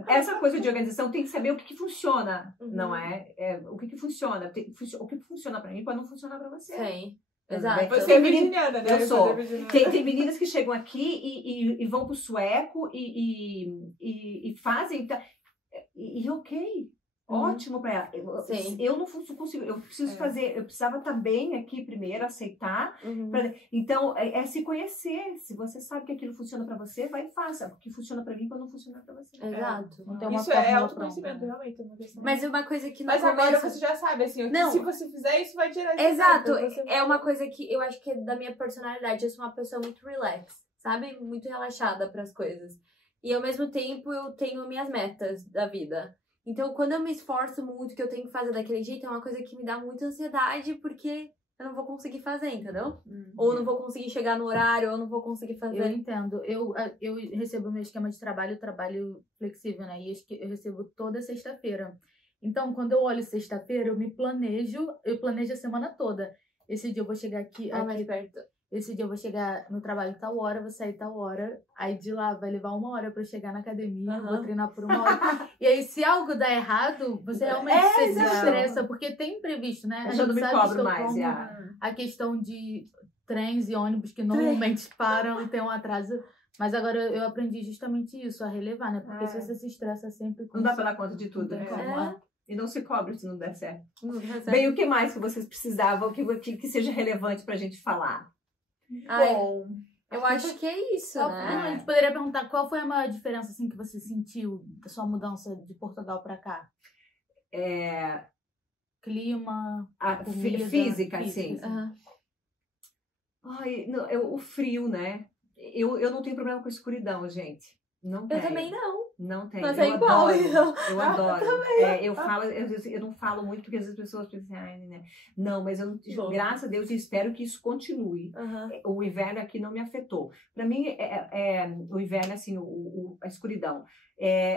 Essa coisa de organização tem que saber o que funciona, não é? O que funciona. O que funciona pra mim pode não funcionar pra você. Sim, exato. Você é virginiana, né? Eu sou. Tem meninas que chegam aqui e vão pro sueco e fazem. E ok. Ótimo pra ela. Eu não consigo, eu preciso fazer, eu precisava estar bem aqui primeiro, aceitar. Então, é se conhecer. Se você sabe que aquilo funciona pra você, vai e faça. O que funciona pra mim pode não funcionar pra você. Exato. Isso é autoconhecimento, realmente. Mas uma coisa que Mas agora você já sabe, assim, que se você fizer isso, vai tirar isso. Exato. É uma coisa que eu acho que é da minha personalidade. Eu sou uma pessoa muito relax, sabe? Muito relaxada pras coisas. E ao mesmo tempo, eu tenho minhas metas da vida. Então, quando eu me esforço muito, que eu tenho que fazer daquele jeito, é uma coisa que me dá muita ansiedade, porque eu não vou conseguir fazer, entendeu? Ou não vou conseguir chegar no horário, ou não vou conseguir fazer. Eu entendo. Eu recebo meu esquema de trabalho flexível, né? E eu recebo toda sexta-feira. Então, quando eu olho sexta-feira, eu planejo a semana toda. Esse dia eu vou chegar aqui mais perto. Esse dia eu vou chegar no trabalho tal hora, vou sair tal hora. Aí de lá vai levar 1 hora pra eu chegar na academia, vou treinar por 1 hora. E aí, se algo dá errado, você realmente se estressa, porque tem imprevisto, né? A gente não me cobra mais, a questão de trens e ônibus que normalmente param, tem um atraso. Mas agora eu aprendi justamente isso, a relevar, né? Porque se você se estressa sempre... Não dá pra dar conta de tudo, né? E não se cobre se não der certo. Bem, o que mais que vocês precisavam que seja relevante pra gente falar? Bom, eu acho que é isso, né? A gente poderia perguntar qual foi a maior diferença assim, que você sentiu da sua mudança de Portugal pra cá? Clima, comida, física, sim. Ai, o frio, né? Eu não tenho problema com a escuridão, gente. Não tenho. Eu também não. Não tenho. Mas é igual. Eu adoro. Eu não falo muito porque às vezes as pessoas pensam, né? Não, mas graças a Deus, eu espero que isso continue. O inverno aqui não me afetou. Para mim, o inverno, assim, a escuridão.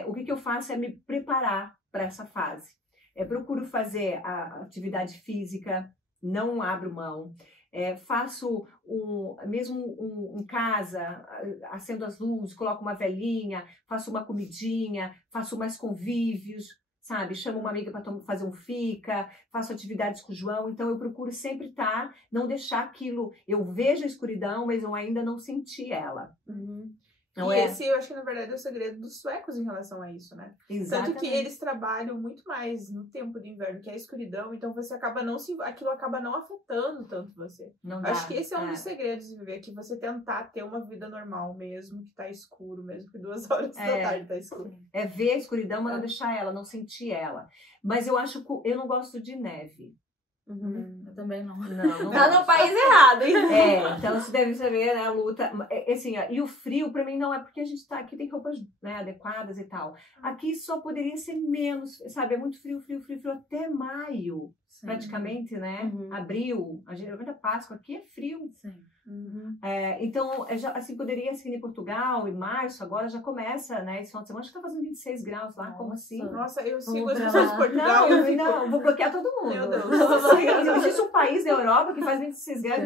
O que eu faço é me preparar para essa fase. Procuro fazer a atividade física, não abro mão. Faço mesmo em casa, acendo as luzes, coloco uma velinha, faço uma comidinha, faço mais convívios, sabe? Chamo uma amiga para fazer um fica, faço atividades com o João. Então eu procuro sempre não deixar aquilo. Eu vejo a escuridão, mas eu ainda não senti ela. Não e é? esse, eu acho que, na verdade, é o segredo dos suecos em relação a isso, né? Exatamente. Tanto que eles trabalham muito mais no tempo de inverno, que é a escuridão, então você acaba não se... aquilo acaba não afetando tanto você. Não dá. Acho que esse é um dos segredos de viver, que você tentar ter uma vida normal, mesmo que tá escuro, mesmo que 2 horas da tarde tá escuro. É ver a escuridão, mas não deixar ela, não sentir ela. Mas eu acho que eu não gosto de neve. Eu também não. Não Tá gosto. no país errado, hein? Então você deve saber, né, a luta. Assim, ó, e o frio, pra mim, não é porque a gente tá aqui, tem roupas, né, adequadas e tal. Aqui só poderia ser menos, sabe? É muito frio até maio, Sim. praticamente, né? Abril, a gente da Páscoa aqui é frio. Sim. Então, já, assim, poderia ser em Portugal, em março, agora já começa, né? Esse final de semana, acho que tá fazendo 26 graus lá, como assim? Nossa, eu sigo Vamos as pra pessoas lá. de Portugal e eu fico... Não, vou bloquear todo mundo. Meu Deus. Não existe um país da Europa que faz 26 graus.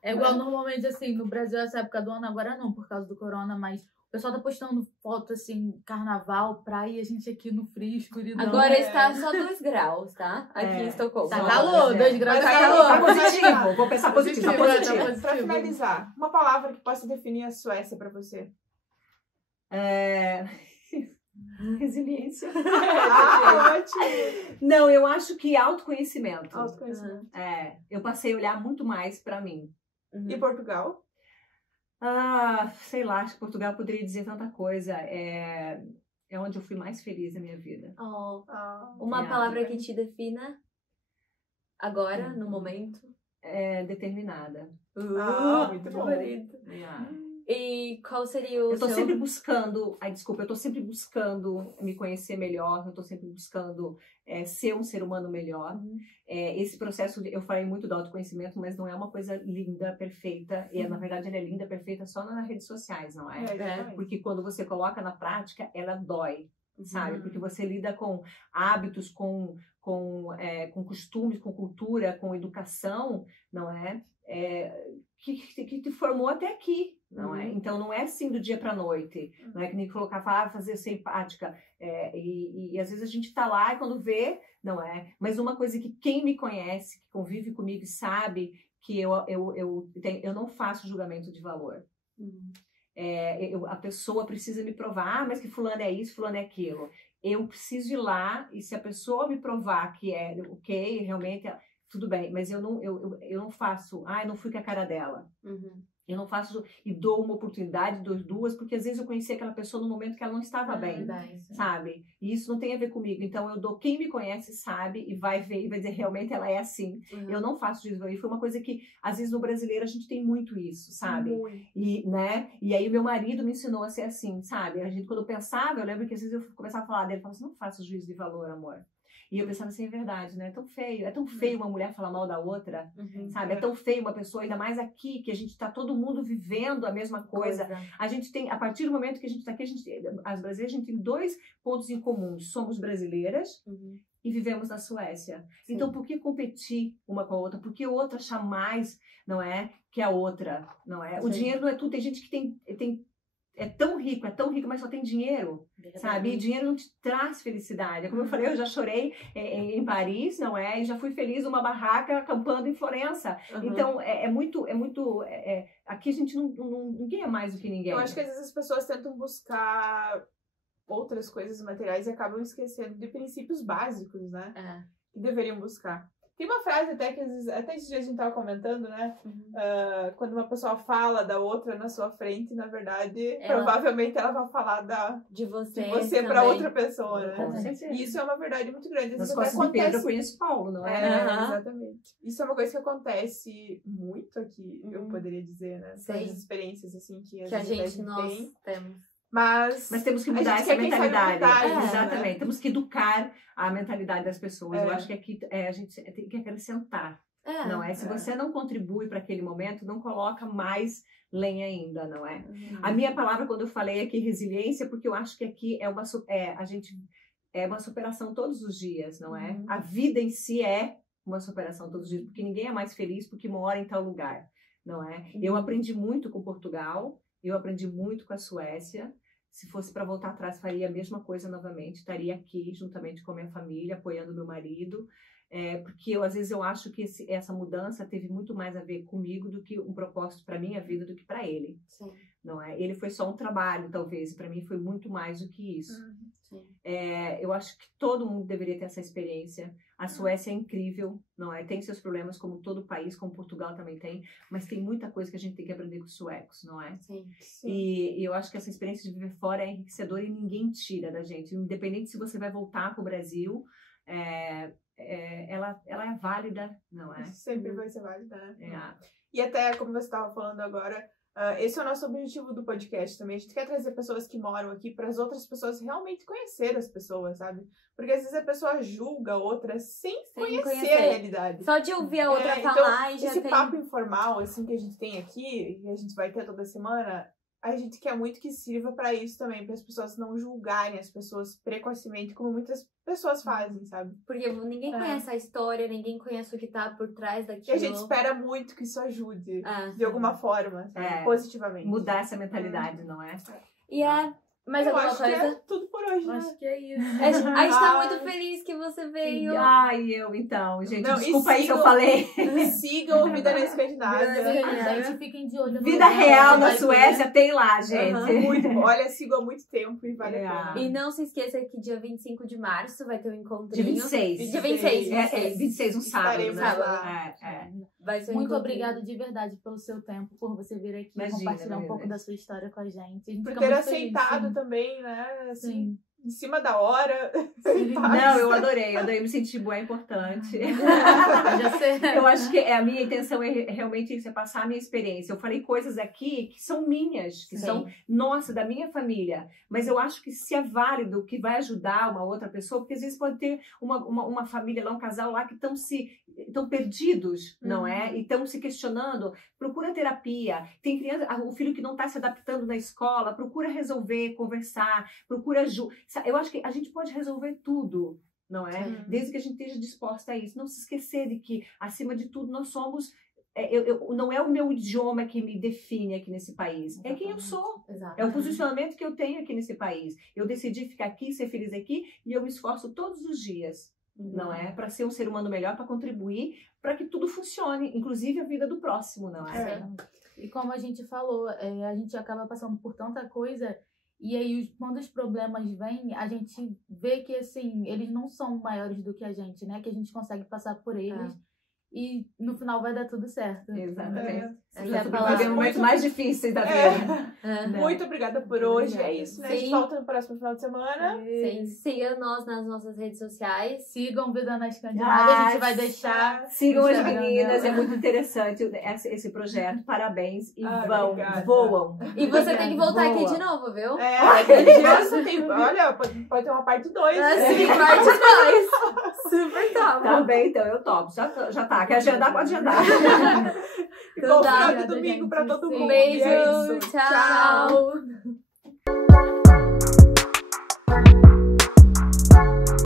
É igual normalmente, assim, no Brasil, essa época do ano, agora não, por causa do corona, mas o pessoal tá postando foto, assim, carnaval, praia, e a gente aqui no frio, escuridão. Agora está só 2 graus, tá? Aqui em Estocolmo. Tá calor, 2 graus Mas tá tá calor. Tá positivo, vou pensar positivo, tá positivo. Pra finalizar, uma palavra que possa definir a Suécia pra você. Resiliência. Ótimo! Não, eu acho que autoconhecimento. Autoconhecimento. Eu passei a olhar muito mais pra mim. E Portugal? Sei lá, acho que Portugal poderia dizer tanta coisa. É onde eu fui mais feliz na minha vida. Uma palavra que te defina agora, no momento. Determinada. Muito bom. bonito. E qual seria o Eu tô seu... sempre buscando, eu tô sempre buscando me conhecer melhor, eu tô sempre buscando ser um ser humano melhor. Esse processo, eu falei muito do autoconhecimento, mas não é uma coisa linda, perfeita. E, na verdade, ela é linda, perfeita só nas redes sociais, não é? Porque quando você coloca na prática, ela dói, sabe? Porque você lida com hábitos, com costumes, com cultura, com educação, não é? Que te formou até aqui, não é? Então, não é assim do dia para a noite. Não é que nem colocar, fazer ser empática. E às vezes a gente tá lá e quando vê, não é? Mas uma coisa que quem me conhece, que convive comigo, sabe que eu não faço julgamento de valor. A pessoa precisa me provar, mas que fulano é isso, fulano é aquilo. Eu preciso ir lá e se a pessoa me provar que é ok, realmente... Tudo bem, mas eu não faço... eu não fui com a cara dela. Eu não faço... E dou uma oportunidade, dou 2, porque às vezes eu conheci aquela pessoa no momento que ela não estava bem, sabe? E isso não tem a ver comigo. Então, eu dou... Quem me conhece sabe e vai ver e vai dizer, realmente ela é assim. Eu não faço juízo. E foi uma coisa que, às vezes, no brasileiro, a gente tem muito isso, sabe? E aí, o meu marido me ensinou a ser assim, sabe? A gente, quando eu pensava, eu lembro que às vezes eu começava a falar dele, eu falava assim, não faço juízo de valor, amor. E eu pensava assim, é verdade, né? É tão feio uma mulher falar mal da outra, sabe? É tão feio uma pessoa, ainda mais aqui, que a gente tá todo mundo vivendo a mesma coisa. A gente tem, a partir do momento que a gente tá aqui, as brasileiras, a gente tem 2 pontos em comum. Somos brasileiras e vivemos na Suécia. Então, por que competir uma com a outra? Por que outra achar mais, não é? Que a outra, não é? O dinheiro não é tudo. Tem gente que tem é tão rico, mas só tem dinheiro, sabe? E dinheiro não te traz felicidade. Como eu falei, eu já chorei em Paris, não é? E já fui feliz numa barraca acampando em Florença. Então, aqui a gente ninguém é mais do que ninguém. Eu acho que às vezes as pessoas tentam buscar outras coisas materiais e acabam esquecendo de princípios básicos, né? Que deveriam buscar. Tem uma frase até que até esses dias a gente tava comentando, né? Quando uma pessoa fala da outra na sua frente, na verdade, provavelmente ela vai falar de você para outra pessoa, né? Com certeza. E isso é uma verdade muito grande. Nas costas de Pedro eu conheço Paulo, não é? Exatamente. Isso é uma coisa que acontece muito aqui, eu poderia dizer, né? São as experiências, assim, que a gente tem. Temos. Mas temos que mudar essa mentalidade. Exatamente. Né? Temos que educar a mentalidade das pessoas. Eu acho que aqui a gente tem que acrescentar. Não é? Se você não contribui para aquele momento, não coloca mais lenha ainda, não é? A minha palavra, quando eu falei aqui, resiliência, porque eu acho que aqui é uma superação todos os dias, não é? A vida em si é uma superação todos os dias, porque ninguém é mais feliz porque mora em tal lugar, não é? Eu aprendi muito com Portugal. Eu aprendi muito com a Suécia. Se fosse para voltar atrás, faria a mesma coisa novamente. Estaria aqui, juntamente com a minha família, apoiando meu marido. Porque às vezes eu acho que essa mudança teve muito mais a ver comigo do que um propósito para minha vida do que para ele. não é? Ele foi só um trabalho, talvez, para mim foi muito mais do que isso. Eu acho que todo mundo deveria ter essa experiência. A Suécia é incrível, não é? Tem seus problemas como todo país, como Portugal também tem, mas tem muita coisa que a gente tem que aprender com os suecos, não é? Sim. E eu acho que essa experiência de viver fora é enriquecedora e ninguém tira da gente. Independente se você vai voltar para o Brasil, ela é válida, não é? Sempre vai ser válida, né? E até, como você estava falando agora, esse é o nosso objetivo do podcast também. A gente quer trazer pessoas que moram aqui para as outras pessoas realmente conhecer as pessoas, sabe? Porque às vezes a pessoa julga a outra sem conhecer a realidade. Só de ouvir a outra falar então, e já esse tem... papo informal, assim, que a gente tem aqui, e a gente vai ter toda semana, a gente quer muito que sirva para isso também, para as pessoas não julgarem as pessoas precocemente, como muitas pessoas fazem, sabe? Porque ninguém conhece a história, ninguém conhece o que tá por trás daquilo. E a gente espera muito que isso ajude, de alguma forma, sabe? Positivamente. Mudar essa mentalidade, não é? E mais eu alguma acho coisa? Que é tudo por hoje, né? Acho que é isso. A gente tá muito feliz que você veio. Eu então, gente, desculpa aí que eu falei. Sigam o Vida na Escandinávia. Gente, fiquem de olho no Vida real na Suécia tem lá, gente. Muito bom. Olha, sigo há muito tempo e vale a pena. E não se esqueça que dia 25 de março vai ter um encontrinho. Dia 26. Dia 26. 26, um sábado. Vai ser muito obrigada de verdade pelo seu tempo, por você vir aqui compartilhar um pouco da sua história com a gente. Por ter aceitado também, né? Assim, em cima da hora. Não, eu adorei, me senti boa, é importante. Eu acho que a minha intenção é realmente isso, é passar a minha experiência. Eu falei coisas aqui que são minhas, que são, nossa, da minha família. Mas eu acho que se é válido, que vai ajudar uma outra pessoa, porque às vezes pode ter uma família lá, um casal lá que estão perdidos, não é? E estão se questionando. Procura terapia. Tem criança, o filho que não está se adaptando na escola, procura resolver, conversar, procura ajuda. Eu acho que a gente pode resolver tudo, não é? Desde que a gente esteja disposta a isso. Não se esquecer de que, acima de tudo, nós somos... não é o meu idioma que me define aqui nesse país. Exatamente. É quem eu sou. Exatamente. É o posicionamento que eu tenho aqui nesse país. Eu decidi ficar aqui, ser feliz aqui, e eu me esforço todos os dias, não é? Para ser um ser humano melhor, para contribuir, para que tudo funcione, inclusive a vida do próximo, não é? E como a gente falou, a gente acaba passando por tanta coisa... E aí, quando os problemas vêm, a gente vê que, assim, eles não são maiores do que a gente, né? Que a gente consegue passar por eles e, no final, vai dar tudo certo. Exatamente. Os momentos mais difíceis da vida. Muito obrigada por hoje. É isso, né? A gente volta no próximo final de semana. Sim. Siga nós nas nossas redes sociais. Sigam Vida na Escandinávia. A gente vai deixar. Sigam as meninas. É muito interessante ter projeto. Parabéns. E voam. E você tem que voltar aqui de novo, viu? Olha, pode ter uma parte 2. Sim, parte 2. Super top. Tá bem, então eu topo. Já tá. Quer agendar? Pode agendar. Bom final de domingo pra todo mundo. Beijo. Tchau.